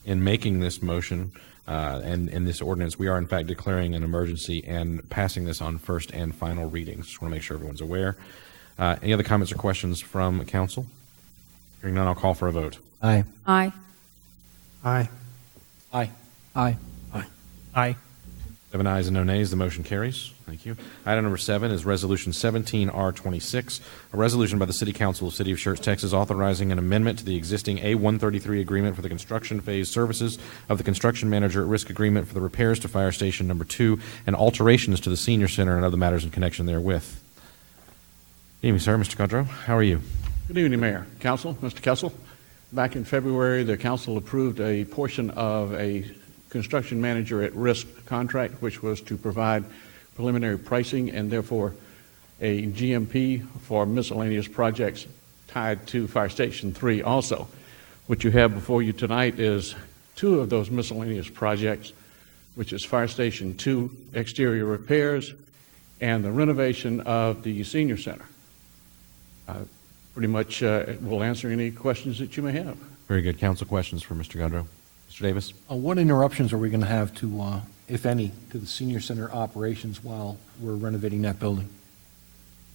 in making this motion and in this ordinance, we are in fact declaring an emergency and passing this on first and final readings. Just want to make sure everyone's aware. Any other comments or questions from council? Hearing none, I'll call for a vote. Aye. Aye. Aye. Aye. Aye. Aye. Aye. 7 ayes and no nays, the motion carries. Thank you. Item number 7 is Resolution 17R26, a resolution by the City Council of the City of Schertz, Texas, authorizing an amendment to the existing A133 agreement for the construction phase services of the construction manager at risk agreement for the repairs to Fire Station Number 2 and alterations to the Senior Center and other matters in connection therewith. Good evening, sir. Mr. Cudrow, how are you? Good evening, Mayor, Council, Mr. Kessel. Back in February, the council approved a portion of a construction manager at risk contract, which was to provide preliminary pricing and therefore a GMP for miscellaneous projects tied to Fire Station 3 also. What you have before you tonight is two of those miscellaneous projects, which is Fire Station 2 exterior repairs and the renovation of the senior center. Pretty much will answer any questions that you may have. Very good. Council questions for Mr. Godrow. Mr. Davis? What interruptions are we going to have to, if any, to the senior center operations while we're renovating that building?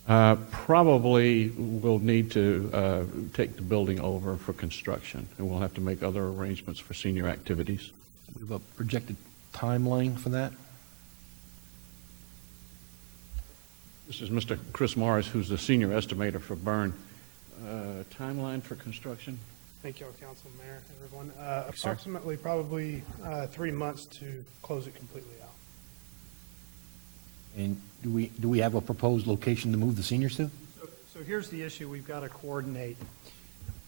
Probably we'll need to take the building over for construction, and we'll have to make other arrangements for senior activities. We have a projected timeline for that? This is Mr. Chris Morris, who's the senior estimator for Byrne. Timeline for construction? Thank you, Council, Mayor, everyone. Yes, sir. Approximately probably 3 months to close it completely out. And do we have a proposed location to move the seniors to? So here's the issue we've got to coordinate.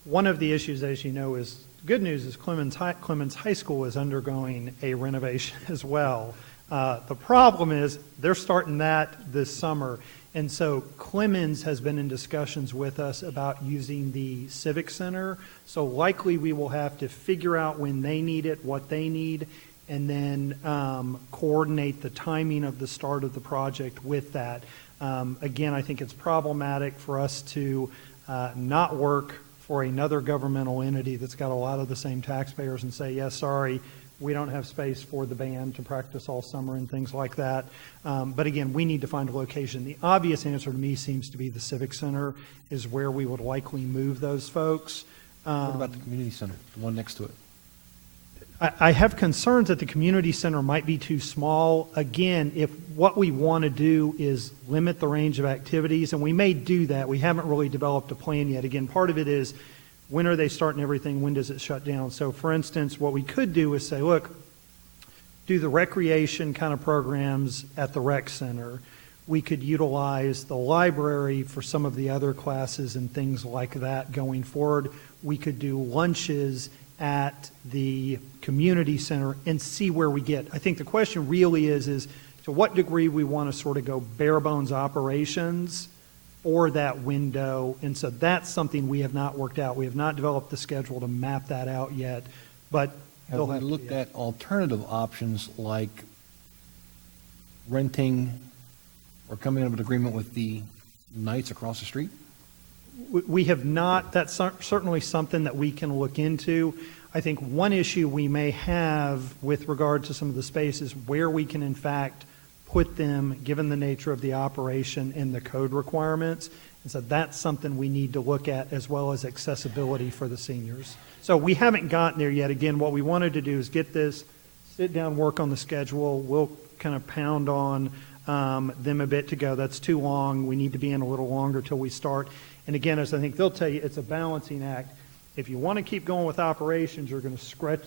One of the issues, as you know, is good news is Clemens High School is undergoing a renovation as well. The problem is they're starting that this summer. And so Clemens has been in discussions with us about using the Civic Center. So likely we will have to figure out when they need it, what they need, and then coordinate the timing of the start of the project with that. Again, I think it's problematic for us to not work for another governmental entity that's got a lot of the same taxpayers and say, yes, sorry, we don't have space for the band to practice all summer and things like that. But again, we need to find a location. The obvious answer to me seems to be the Civic Center is where we would likely move those folks. What about the community center, the one next to it? I have concerns that the community center might be too small. Again, if what we want to do is limit the range of activities, and we may do that, we haven't really developed a plan yet. Again, part of it is when are they starting everything, when does it shut down? So for instance, what we could do is say, look, do the recreation kind of programs at the rec center. We could utilize the library for some of the other classes and things like that going forward. We could do lunches at the community center and see where we get. I think the question really is to what degree we want to sort of go bare bones operations for that window. And so that's something we have not worked out. We have not developed the schedule to map that out yet. But have we looked at alternative options like renting or coming up with an agreement with the Knights across the street? We have not. That's certainly something that we can look into. I think one issue we may have with regard to some of the spaces where we can in fact put them, given the nature of the operation and the code requirements. And so that's something we need to look at, as well as accessibility for the seniors. So we haven't gotten there yet. Again, what we wanted to do is get this, sit down, work on the schedule. We'll kind of pound on them a bit to go. That's too long. We need to be in a little longer till we start. And again, as I think they'll tell you, it's a balancing act. If you want to keep going with operations, you're going to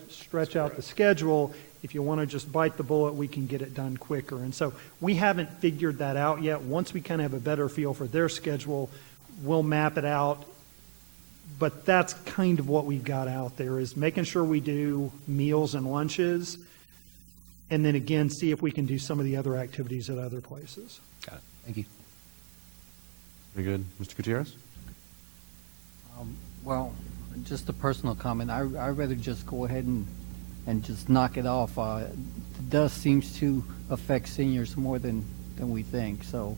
stretch out the schedule. If you want to just bite the bullet, we can get it done quicker. And so we haven't figured that out yet. Once we kind of have a better feel for their schedule, we'll map it out. But that's kind of what we've got out there, is making sure we do meals and lunches, and then again, see if we can do some of the other activities at other places. Got it. Thank you. Very good. Mr. Gutierrez? Well, just a personal comment. I'd rather just go ahead and just knock it off. It does seems to affect seniors more than we think. So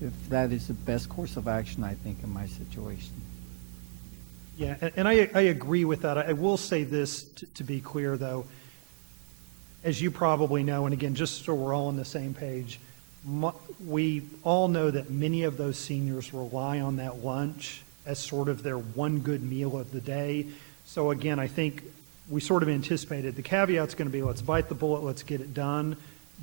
if that is the best course of action, I think, in my situation. Yeah, and I agree with that. I will say this to be clear, though. As you probably know, and again, just so we're all on the same page, we all know that many of those seniors rely on that lunch as sort of their one good meal of the day. So again, I think we sort of anticipated the caveat's going to be, let's bite the bullet, let's get it done.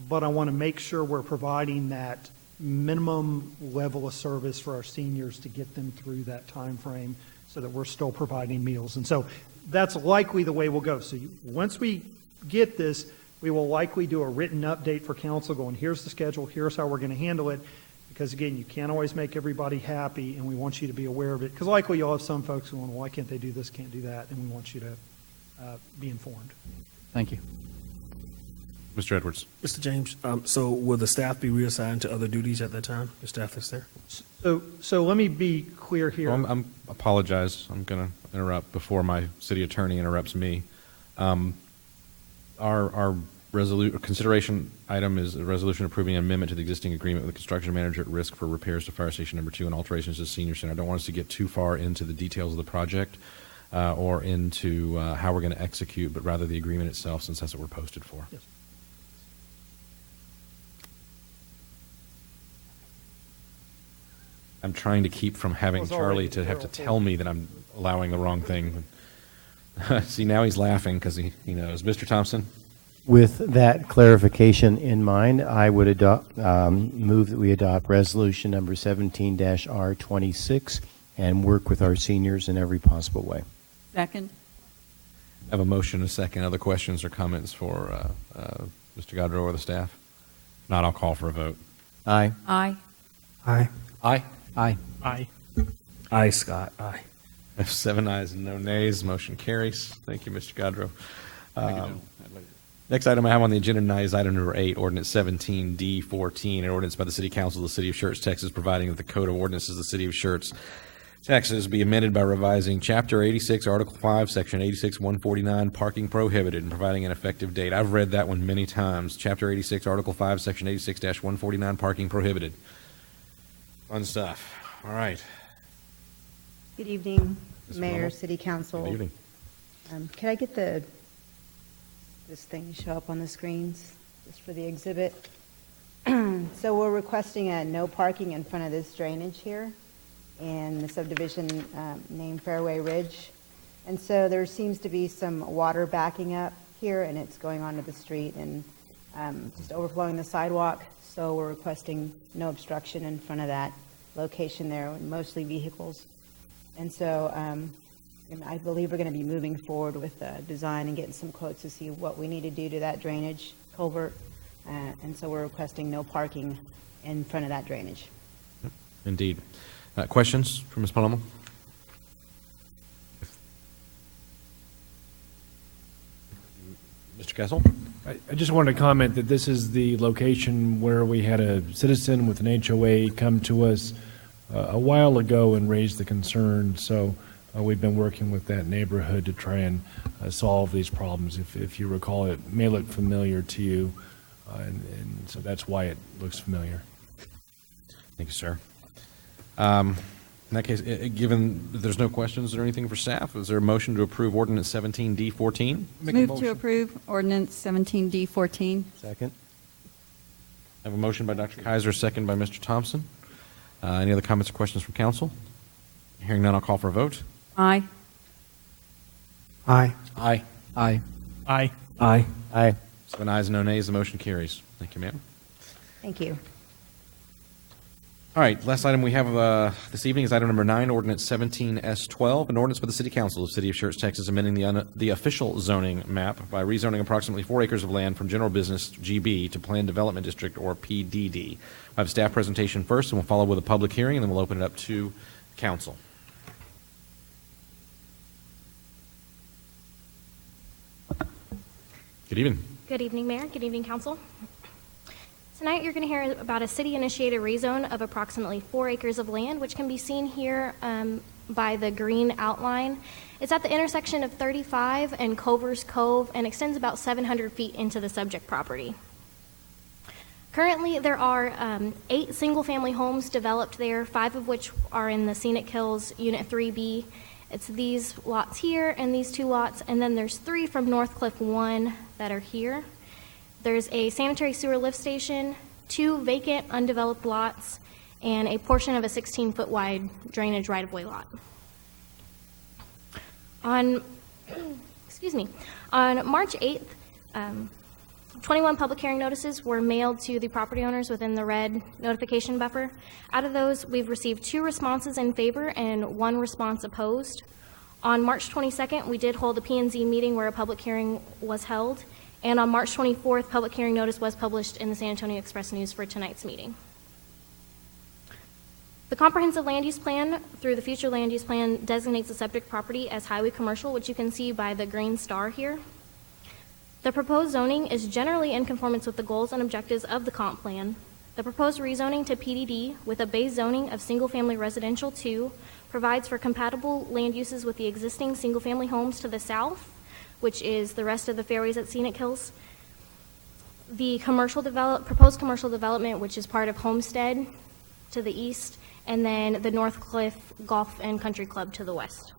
But I want to make sure we're providing that minimum level of service for our seniors to get them through that time frame so that we're still providing meals. And so that's likely the way we'll go. So once we get this, we will likely do a written update for council going, here's the schedule, here's how we're going to handle it. because again, you can't always make everybody happy, and we want you to be aware of it, because likely you'll have some folks going, why can't they do this, can't do that, and we want you to be informed. Thank you. Mr. Edwards. Mr. James, so will the staff be reassigned to other duties at that time, the staff that's there? So let me be clear here. Well, I'm apologize. I'm going to interrupt before my city attorney interrupts me. Our consideration item is a resolution approving an amendment to the existing agreement with the construction manager at risk for repairs to Fire Station Number 2 and alterations to the senior center. I don't want us to get too far into the details of the project or into how we're going to execute, but rather the agreement itself, since that's what we're posted for. Yes. I'm trying to keep from having Well, it's Charlie already to have to Carol tell me that I'm allowing the wrong thing. See, now he's laughing because he knows. Mr. Thompson? With that clarification in mind, I would move that we adopt resolution number 17-R26 and work with our seniors in every possible way. Second. I have a motion and a second. Other questions or comments for Mr. Godrow or the staff? If not, I'll call for a vote. Aye. Aye. Aye. Aye. Aye. Aye. Aye, Scott, aye. I have 7 ayes and no nays. Motion carries. Thank you, Mr. Godrow. Next item I have on the agenda tonight is item number 8, Ordinance 17D14, an ordinance by the City Council of the City of Schertz, Texas, providing that the Code of Ordinances of the City of Schertz, Texas, be amended by revising Chapter 86, Article 5, Section 86-149, Parking Prohibited, and providing an effective date. I've read that one many times. Chapter 86, Article 5, Section 86-149, Parking Prohibited. Fun stuff. All right. Good evening, Ms. Mayor, Hummel. City Council. Good evening. Can I get this thing to show up on the screens, just for the exhibit? So we're requesting a no parking in front of this drainage here in the subdivision named Fairway Ridge. And so there seems to be some water backing up here, and it's going onto the street and just overflowing the sidewalk. So we're requesting no obstruction in front of that location there, mostly vehicles. And so I believe we're going to be moving forward with the design and getting some quotes to see what we need to do to that drainage culvert. And so we're requesting no parking in front of that drainage. Indeed. Questions for Ms. Palomo? Mr. Kessel? I just wanted to comment that this is the location where we had a citizen with an HOA come to us a while ago and raise the concern. So we've been working with that neighborhood to try and solve these problems. If you recall, it may look familiar to you, and so that's why it looks familiar. Thank you, sir. In that case, given that there's no questions or anything for staff, is there a motion to approve Ordinance 17D14? Move to approve ordinance 17D14. Second. I have a motion by Dr. Kaiser, second by Mr. Thompson. Any other comments or questions from council? Hearing none, I'll call for a vote. Aye. Aye. Aye. Aye. Aye. Aye. Aye. 7 ayes, no nays. The motion carries. Thank you, ma'am. Thank you. All right, last item we have this evening is item number 9, Ordinance 17S12, an ordinance by the City Council of the City of Schertz, Texas, amending the official zoning map by rezoning approximately 4 acres of land from General Business GB to Planned Development District, or PDD. I have a staff presentation first, and we'll follow with a public hearing, and then we'll open it up to council. Good evening. Good evening, Mayor. Good evening, Council. Tonight, you're going to hear about a city-initiated rezone of approximately 4 acres of land, which can be seen here by the green outline. It's at the intersection of 35 and Culver's Cove and extends about 700 feet into the subject property. Currently, there are 8 single-family homes developed there, 5 of which are in the Scenic Hills Unit 3B. It's these lots here and these 2 lots, and then there's 3 from Northcliffe 1 that are here. There's a sanitary sewer lift station, 2 vacant undeveloped lots, and a portion of a 16-foot wide drainage right-of-way lot. On March 8th, 21 public hearing notices were mailed to the property owners within the red notification buffer. Out of those, we've received 2 responses in favor and 1 response opposed. On March 22nd, we did hold a P&Z meeting where a public hearing was held. And on March 24th, public hearing notice was published in the San Antonio Express News for tonight's meeting. The comprehensive land use plan through the future land use plan designates the subject property as highway commercial, which you can see by the green star here. The proposed zoning is generally in conformance with the goals and objectives of the comp plan. The proposed rezoning to PDD with a base zoning of single-family residential 2 provides for compatible land uses with the existing single-family homes to the south, which is the rest of the fairways at Scenic Hills. The proposed commercial development, which is part of Homestead to the east, and then the North Cliff Golf and Country Club to the west.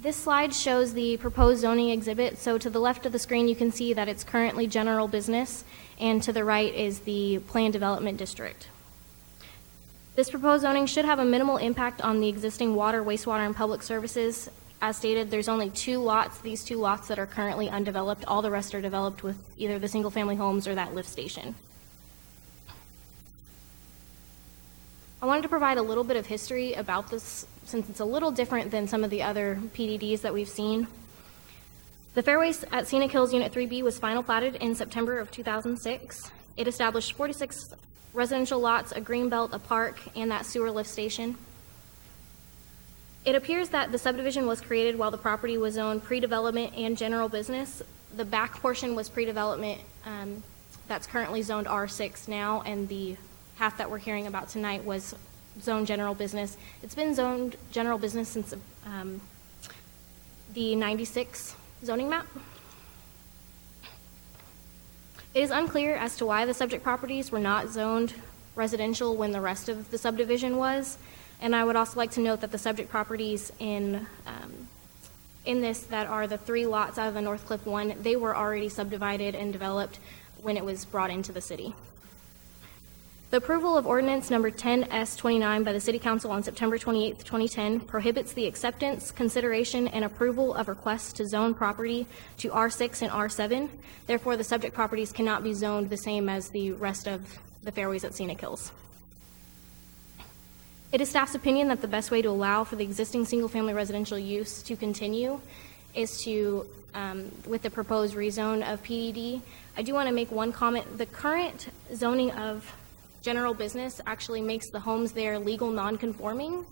This slide shows the proposed zoning exhibit. So to the left of the screen, you can see that it's currently general business, and to the right is the planned development district. This proposed zoning should have a minimal impact on the existing water, wastewater, and public services. As stated, there's only 2 lots, these 2 lots that are currently undeveloped. All the rest are developed with either the single-family homes or that lift station. I wanted to provide a little bit of history about this, since it's a little different than some of the other PDDs that we've seen. The Fairways at Scenic Hills Unit 3B was final platted in September of 2006. It established 46 residential lots, a green belt, a park, and that sewer lift station. It appears that the subdivision was created while the property was zoned pre-development and general business. The back portion was pre-development, that's currently zoned R6 now, and the half that we're hearing about tonight was zoned general business. It's been zoned general business since the 96 zoning map. It is unclear as to why the subject properties were not zoned residential when the rest of the subdivision was. And I would also like to note that the subject properties in this that are the 3 lots out of the North Cliff 1, they were already subdivided and developed when it was brought into the city. The approval of ordinance number 10S29 by the City Council on September 28, 2010 prohibits the acceptance, consideration, and approval of requests to zone property to R6 and R7. Therefore, the subject properties cannot be zoned the same as the rest of the fairways at Scenic Hills. It is staff's opinion that the best way to allow for the existing single-family residential use to continue is to, with the proposed rezone of PDD. I do want to make one comment. The current zoning of general business actually makes the homes there legal non-conforming,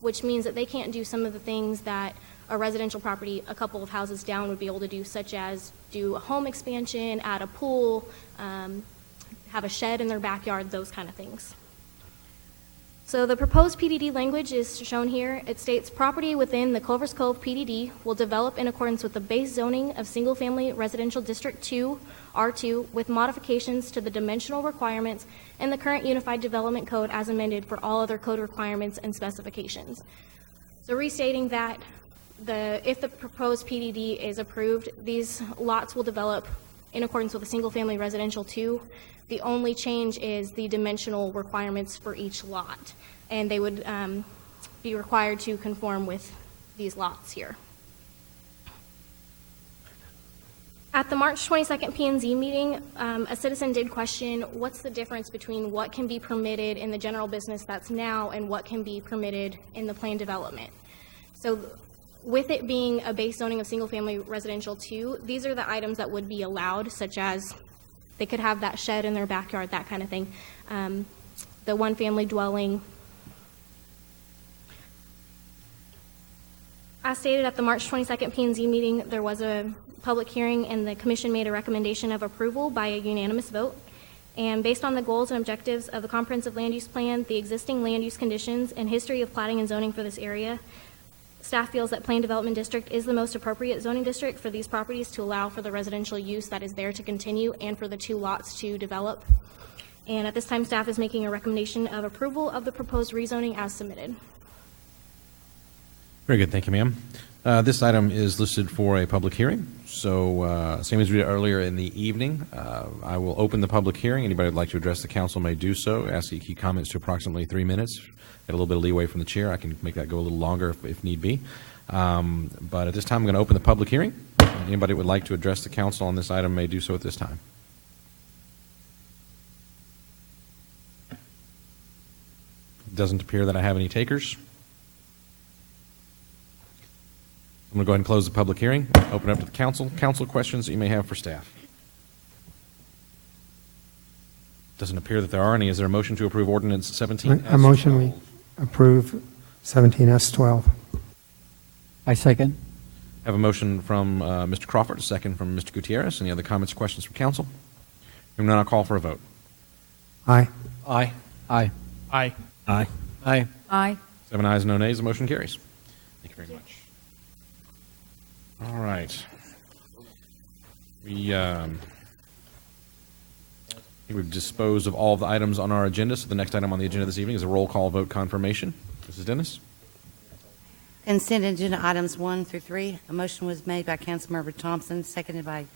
which means that they can't do some of the things that a residential property a couple of houses down would be able to do, such as do a home expansion, add a pool, have a shed in their backyard, those kind of things. So the proposed PDD language is shown here. It states property within the Culver's Cove PDD will develop in accordance with the base zoning of single-family residential District 2, R2, with modifications to the dimensional requirements and the current Unified Development Code as amended for all other code requirements and specifications. So restating that, if the proposed PDD is approved, these lots will develop in accordance with a single-family residential 2. The only change is the dimensional requirements for each lot, and they would be required to conform with these lots here. At the March 22nd P&Z meeting, a citizen did question what's the difference between what can be permitted in the general business that's now and what can be permitted in the planned development. So with it being a base zoning of single-family residential 2, these are the items that would be allowed, such as they could have that shed in their backyard, that kind of thing. The one-family dwelling. As stated at the March 22nd P&Z meeting, there was a public hearing and the commission made a recommendation of approval by a unanimous vote. And based on the goals and objectives of the comprehensive land use plan, the existing land use conditions, and history of platting and zoning for this area, staff feels that Planned Development District is the most appropriate zoning district for these properties to allow for the residential use that is there to continue and for the 2 lots to develop. And at this time, staff is making a recommendation of approval of the proposed rezoning as submitted. Very good, thank you, ma'am. This item is listed for a public hearing. So same as we did earlier in the evening, I will open the public hearing. Anybody who would like to address the council may do so. Ask that you keep comments to approximately 3 minutes. Get a little bit of leeway from the chair. I can make that go a little longer if need be. But at this time, I'm going to open the public hearing. Anybody who would like to address the council on this item may do so at this time. It doesn't appear that I have any takers. I'm going to go ahead and close the public hearing. Open up to the council. Council questions that you may have for staff. Doesn't appear that there are any. Is there a motion to approve ordinance 17? A motion we approve 17S12. I second. Have a motion from Mr. Crawford, a second from Mr. Gutierrez. Any other comments or questions from council? Hearing none, I'll call for a vote. Aye. Aye. Aye. Aye. Aye. Aye. Aye. 7 ayes, no nays. The motion carries. Thank you very much. All right. We've disposed of all of the items on our agenda, so the next item on the agenda this evening is a roll call vote confirmation. Mrs. Dennis? Consent agenda items 1 through 3. A motion was made by Councilmember Thompson, seconded by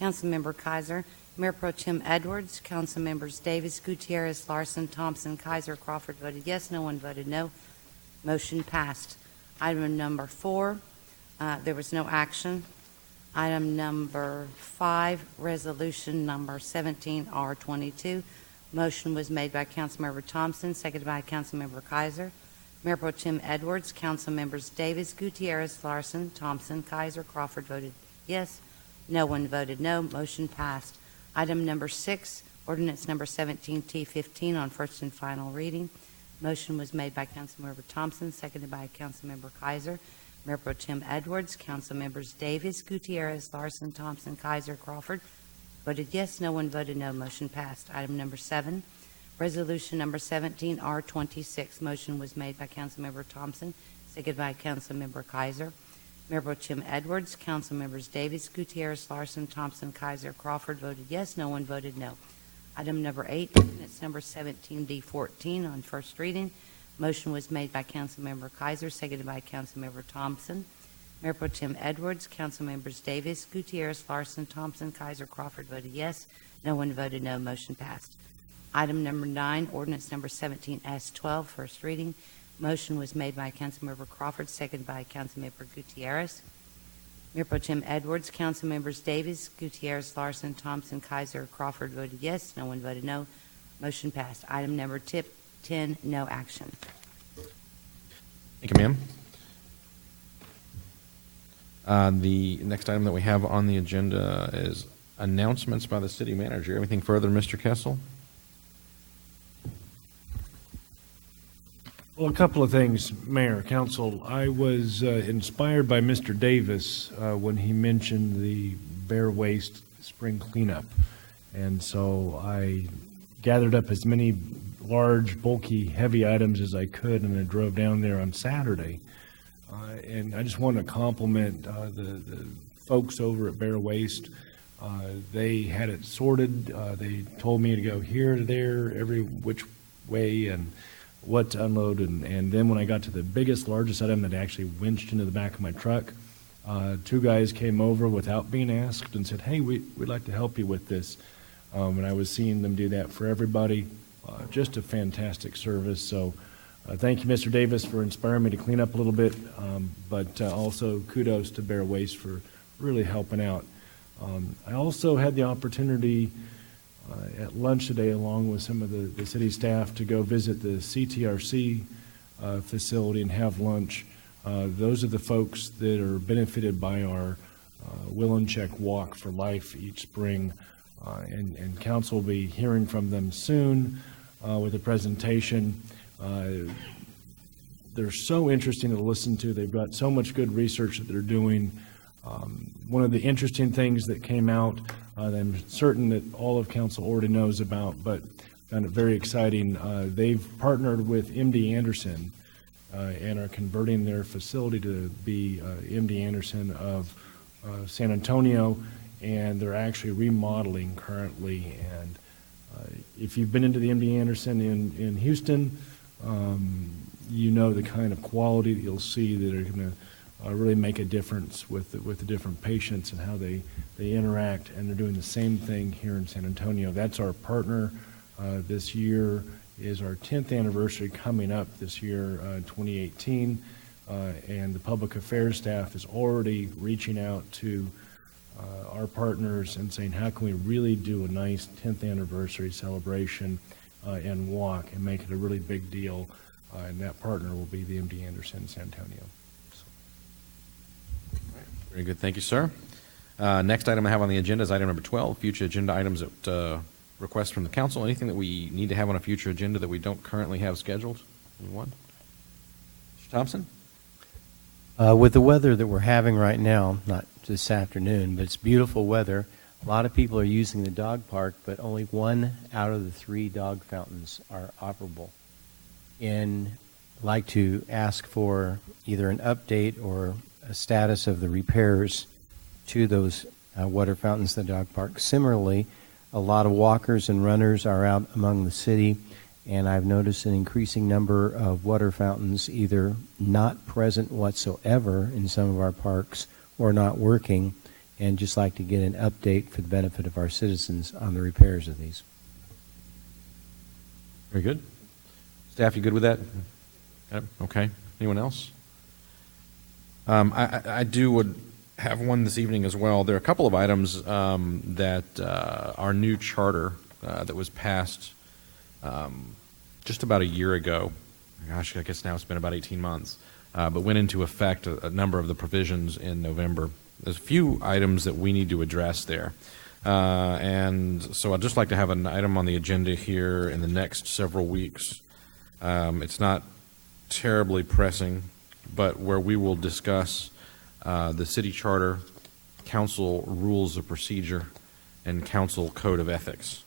Councilmember Kaiser. Mayor Pro Tem Edwards, Council Members Davis, Gutierrez, Larson, Thompson, Kaiser, Crawford voted yes. No one voted no. Motion passed. Item number 4, there was no action. Item number 5, resolution number 17R22. Motion was made by Councilmember Thompson, seconded by Councilmember Kaiser. Mayor Pro Tem Edwards, Council Members Davis, Gutierrez, Larson, Thompson, Kaiser, Crawford voted yes. No one voted no. Motion passed. Item number 6, ordinance number 17T15 on first and final reading. Motion was made by Councilmember Thompson, seconded by Councilmember Kaiser. Mayor Pro Tem Edwards, Council Members Davis, Gutierrez, Larson, Thompson, Kaiser, Crawford voted yes. No one voted no. Motion passed. Item number 7, resolution number 17R26. Motion was made by Councilmember Thompson, seconded by Councilmember Kaiser. Mayor Pro Tem Edwards, Council Members Davis, Gutierrez, Larson, Thompson, Kaiser, Crawford voted yes. No one voted no. Item number 8, ordinance number 17D14 on first reading. Motion was made by Councilmember Kaiser, seconded by Councilmember Thompson. Mayor Pro Tem Edwards, Council Members Davis, Gutierrez, Larson, Thompson, Kaiser, Crawford voted yes. No one voted no. Motion passed. Item number 9, ordinance number 17S12, first reading. Motion was made by Councilmember Crawford, seconded by Councilmember Gutierrez. Mayor Pro Tem Edwards, Council Members Davis, Gutierrez, Larson, Thompson, Kaiser, Crawford voted yes. No one voted no. Motion passed. Item number 10, no action. Thank you, ma'am. The next item that we have on the agenda is announcements by the city manager. Anything further, Mr. Kessel? Well, a couple of things, Mayor, Council. I was inspired by Mr. Davis when he mentioned the Bear Waste spring cleanup. And so I gathered up as many large, bulky, heavy items as I could, and I drove down there on Saturday. And I just want to compliment the folks over at Bear Waste. They had it sorted. They told me to go here to there, every which way, and what to unload. And then when I got to the biggest, largest item that actually winched into the back of my truck, 2 guys came over without being asked and said, hey, we'd like to help you with this. And I was seeing them do that for everybody. Just a fantastic service. So thank you, Mr. Davis, for inspiring me to clean up a little bit, but also kudos to Bear Waste for really helping out. I also had the opportunity at lunch today, along with some of the city staff, to go visit the CTRC facility and have lunch. Those are the folks that are benefited by our Will and Check Walk for Life each spring, and council will be hearing from them soon with a presentation. They're so interesting to listen to. They've got so much good research that they're doing. One of the interesting things that came out that I'm certain that all of council already knows about, but found it very exciting. They've partnered with MD Anderson and are converting their facility to be MD Anderson of San Antonio, and they're actually remodeling currently. And if you've been into the MD Anderson in Houston, you know the kind of quality that you'll see that are going to really make a difference with the different patients and how they interact, and they're doing the same thing here in San Antonio. That's our partner. This year is our 10th anniversary coming up this year, 2018, and the public affairs staff is already reaching out to our partners and saying, how can we really do a nice 10th anniversary celebration and walk and make it a really big deal, and that partner will be the MD Anderson in San Antonio. Very good. Thank you, sir. Next item I have on the agenda is item number 12, future agenda items that requests from the council? Anything that we need to have on a future agenda that we don't currently have scheduled? Anyone? Mr. Thompson? With the weather that we're having right now, not this afternoon, but it's beautiful weather. A lot of people are using the dog park, but only 1 out of the 3 dog fountains are operable. And I'd like to ask for either an update or a status of the repairs to those water fountains in the dog park. Similarly, a lot of walkers and runners are out among the city, and I've noticed an increasing number of water fountains either not present whatsoever in some of our parks or not working, and just like to get an update for the benefit of our citizens on the repairs of these. Very good. Staff, you good with that? Okay. Anyone else? I would have one this evening as well. There are a couple of items that our new charter that was passed just about a year ago. Gosh, I guess now it's been about 18 months, but went into effect a number of the provisions in November. There's a few items that we need to address there. And so I'd just like to have an item on the agenda here in the next several weeks. It's not terribly pressing, but where we will discuss the city charter, council rules of procedure, and council code of ethics.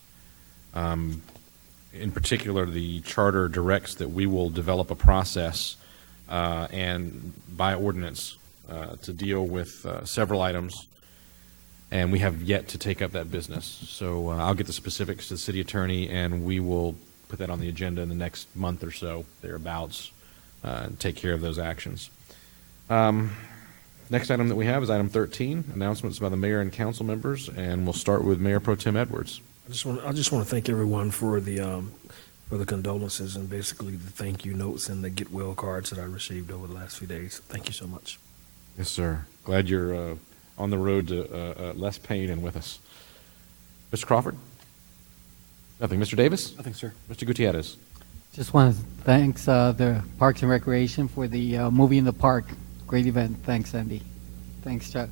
In particular, the charter directs that we will develop a process and by ordinance to deal with several items, and we have yet to take up that business. So I'll get the specifics to the city attorney, and we will put that on the agenda in the next month or so, thereabouts, and take care of those actions. Next item that we have is item 13, announcements by the mayor and council members, and we'll start with Mayor Pro Tem Edwards. I just want to thank everyone for the condolences and basically the thank you notes and the get well cards that I received over the last few days. Thank you so much. Yes, sir. Glad you're on the road to less pain and with us. Mr. Crawford? Nothing. Mr. Davis? Nothing, sir. Mr. Gutierrez? Just want to thank the Parks and Recreation for the movie in the park. Great event. Thanks, Andy. Thanks, Chuck.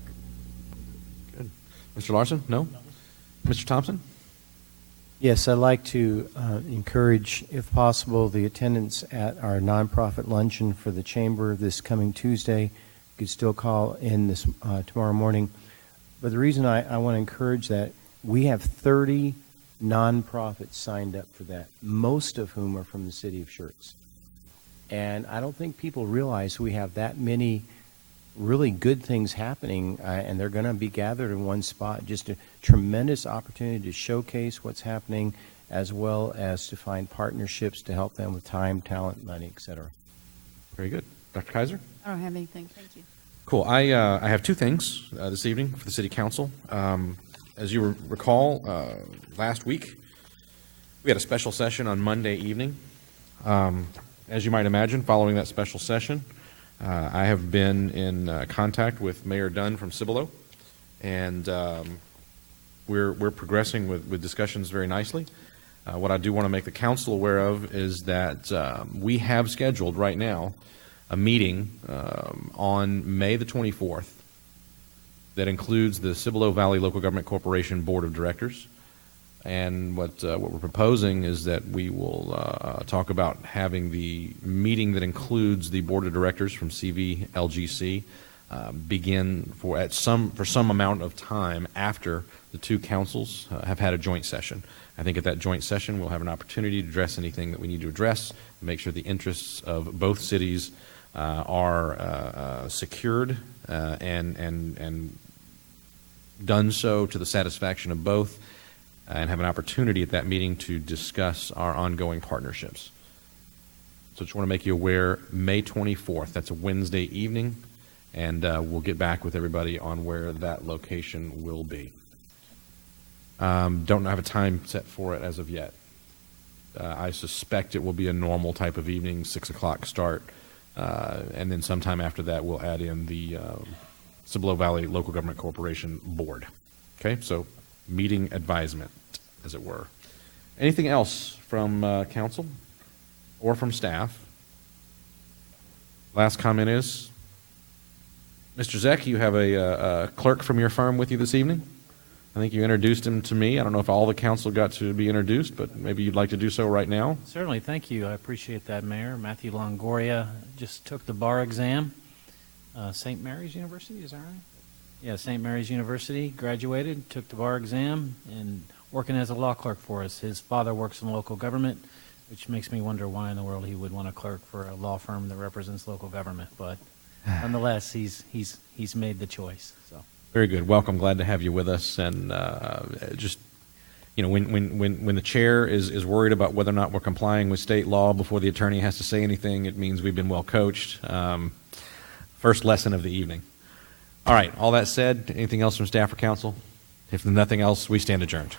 Good. Mr. Larson? No? Mr. Thompson? Yes, I'd like to encourage, if possible, the attendance at our nonprofit luncheon for the chamber this coming Tuesday. You could still call in this tomorrow morning. But the reason I want to encourage that, we have 30 nonprofits signed up for that, most of whom are from the city of Schertz. And I don't think people realize we have that many really good things happening, and they're going to be gathered in one spot. Just a tremendous opportunity to showcase what's happening, as well as to find partnerships to help them with time, talent, money, et cetera. Very good. Dr. Kaiser? I don't have anything. Thank you. Cool. I have two things this evening for the City Council. As you recall, last week we had a special session on Monday evening. As you might imagine, following that special session, I have been in contact with Mayor Dunn from Cibolo, and we're progressing with discussions very nicely. What I do want to make the council aware of is that we have scheduled right now a meeting on May the 24th that includes the Cibolo Valley Local Government Corporation Board of Directors. And what we're proposing is that we will talk about having the meeting that includes the Board of Directors from CV LGC begin for some amount of time after the two councils have had a joint session. I think at that joint session we'll have an opportunity to address anything that we need to address, make sure the interests of both cities are secured and done so to the satisfaction of both, and have an opportunity at that meeting to discuss our ongoing partnerships. So just want to make you aware, May 24th, that's a Wednesday evening, and we'll get back with everybody on where that location will be. Don't have a time set for it as of yet. I suspect it will be a normal type of evening, 6 o'clock start, and then sometime after that we'll add in the Cibolo Valley Local Government Corporation Board. Okay, so meeting advisement, as it were. Anything else from council or from staff? Last comment is, Mr. Zeck, you have a clerk from your firm with you this evening? I think you introduced him to me. I don't know if all the council got to be introduced, but maybe you'd like to do so right now. Certainly, thank you. I appreciate that, Mayor. Matthew Longoria just took the bar exam. St. Mary's University, is that right? Yeah, St. Mary's University, graduated, took the bar exam, and working as a law clerk for us. His father works in local government, which makes me wonder why in the world he would want to clerk for a law firm that represents local government. But nonetheless, he's made the choice. So. Very good. Welcome. Glad to have you with us. And just, you know, when the chair is worried about whether or not we're complying with state law before the attorney has to say anything, it means we've been well coached. First lesson of the evening. All right. All that said, anything else from staff or council? If nothing else, we stand adjourned.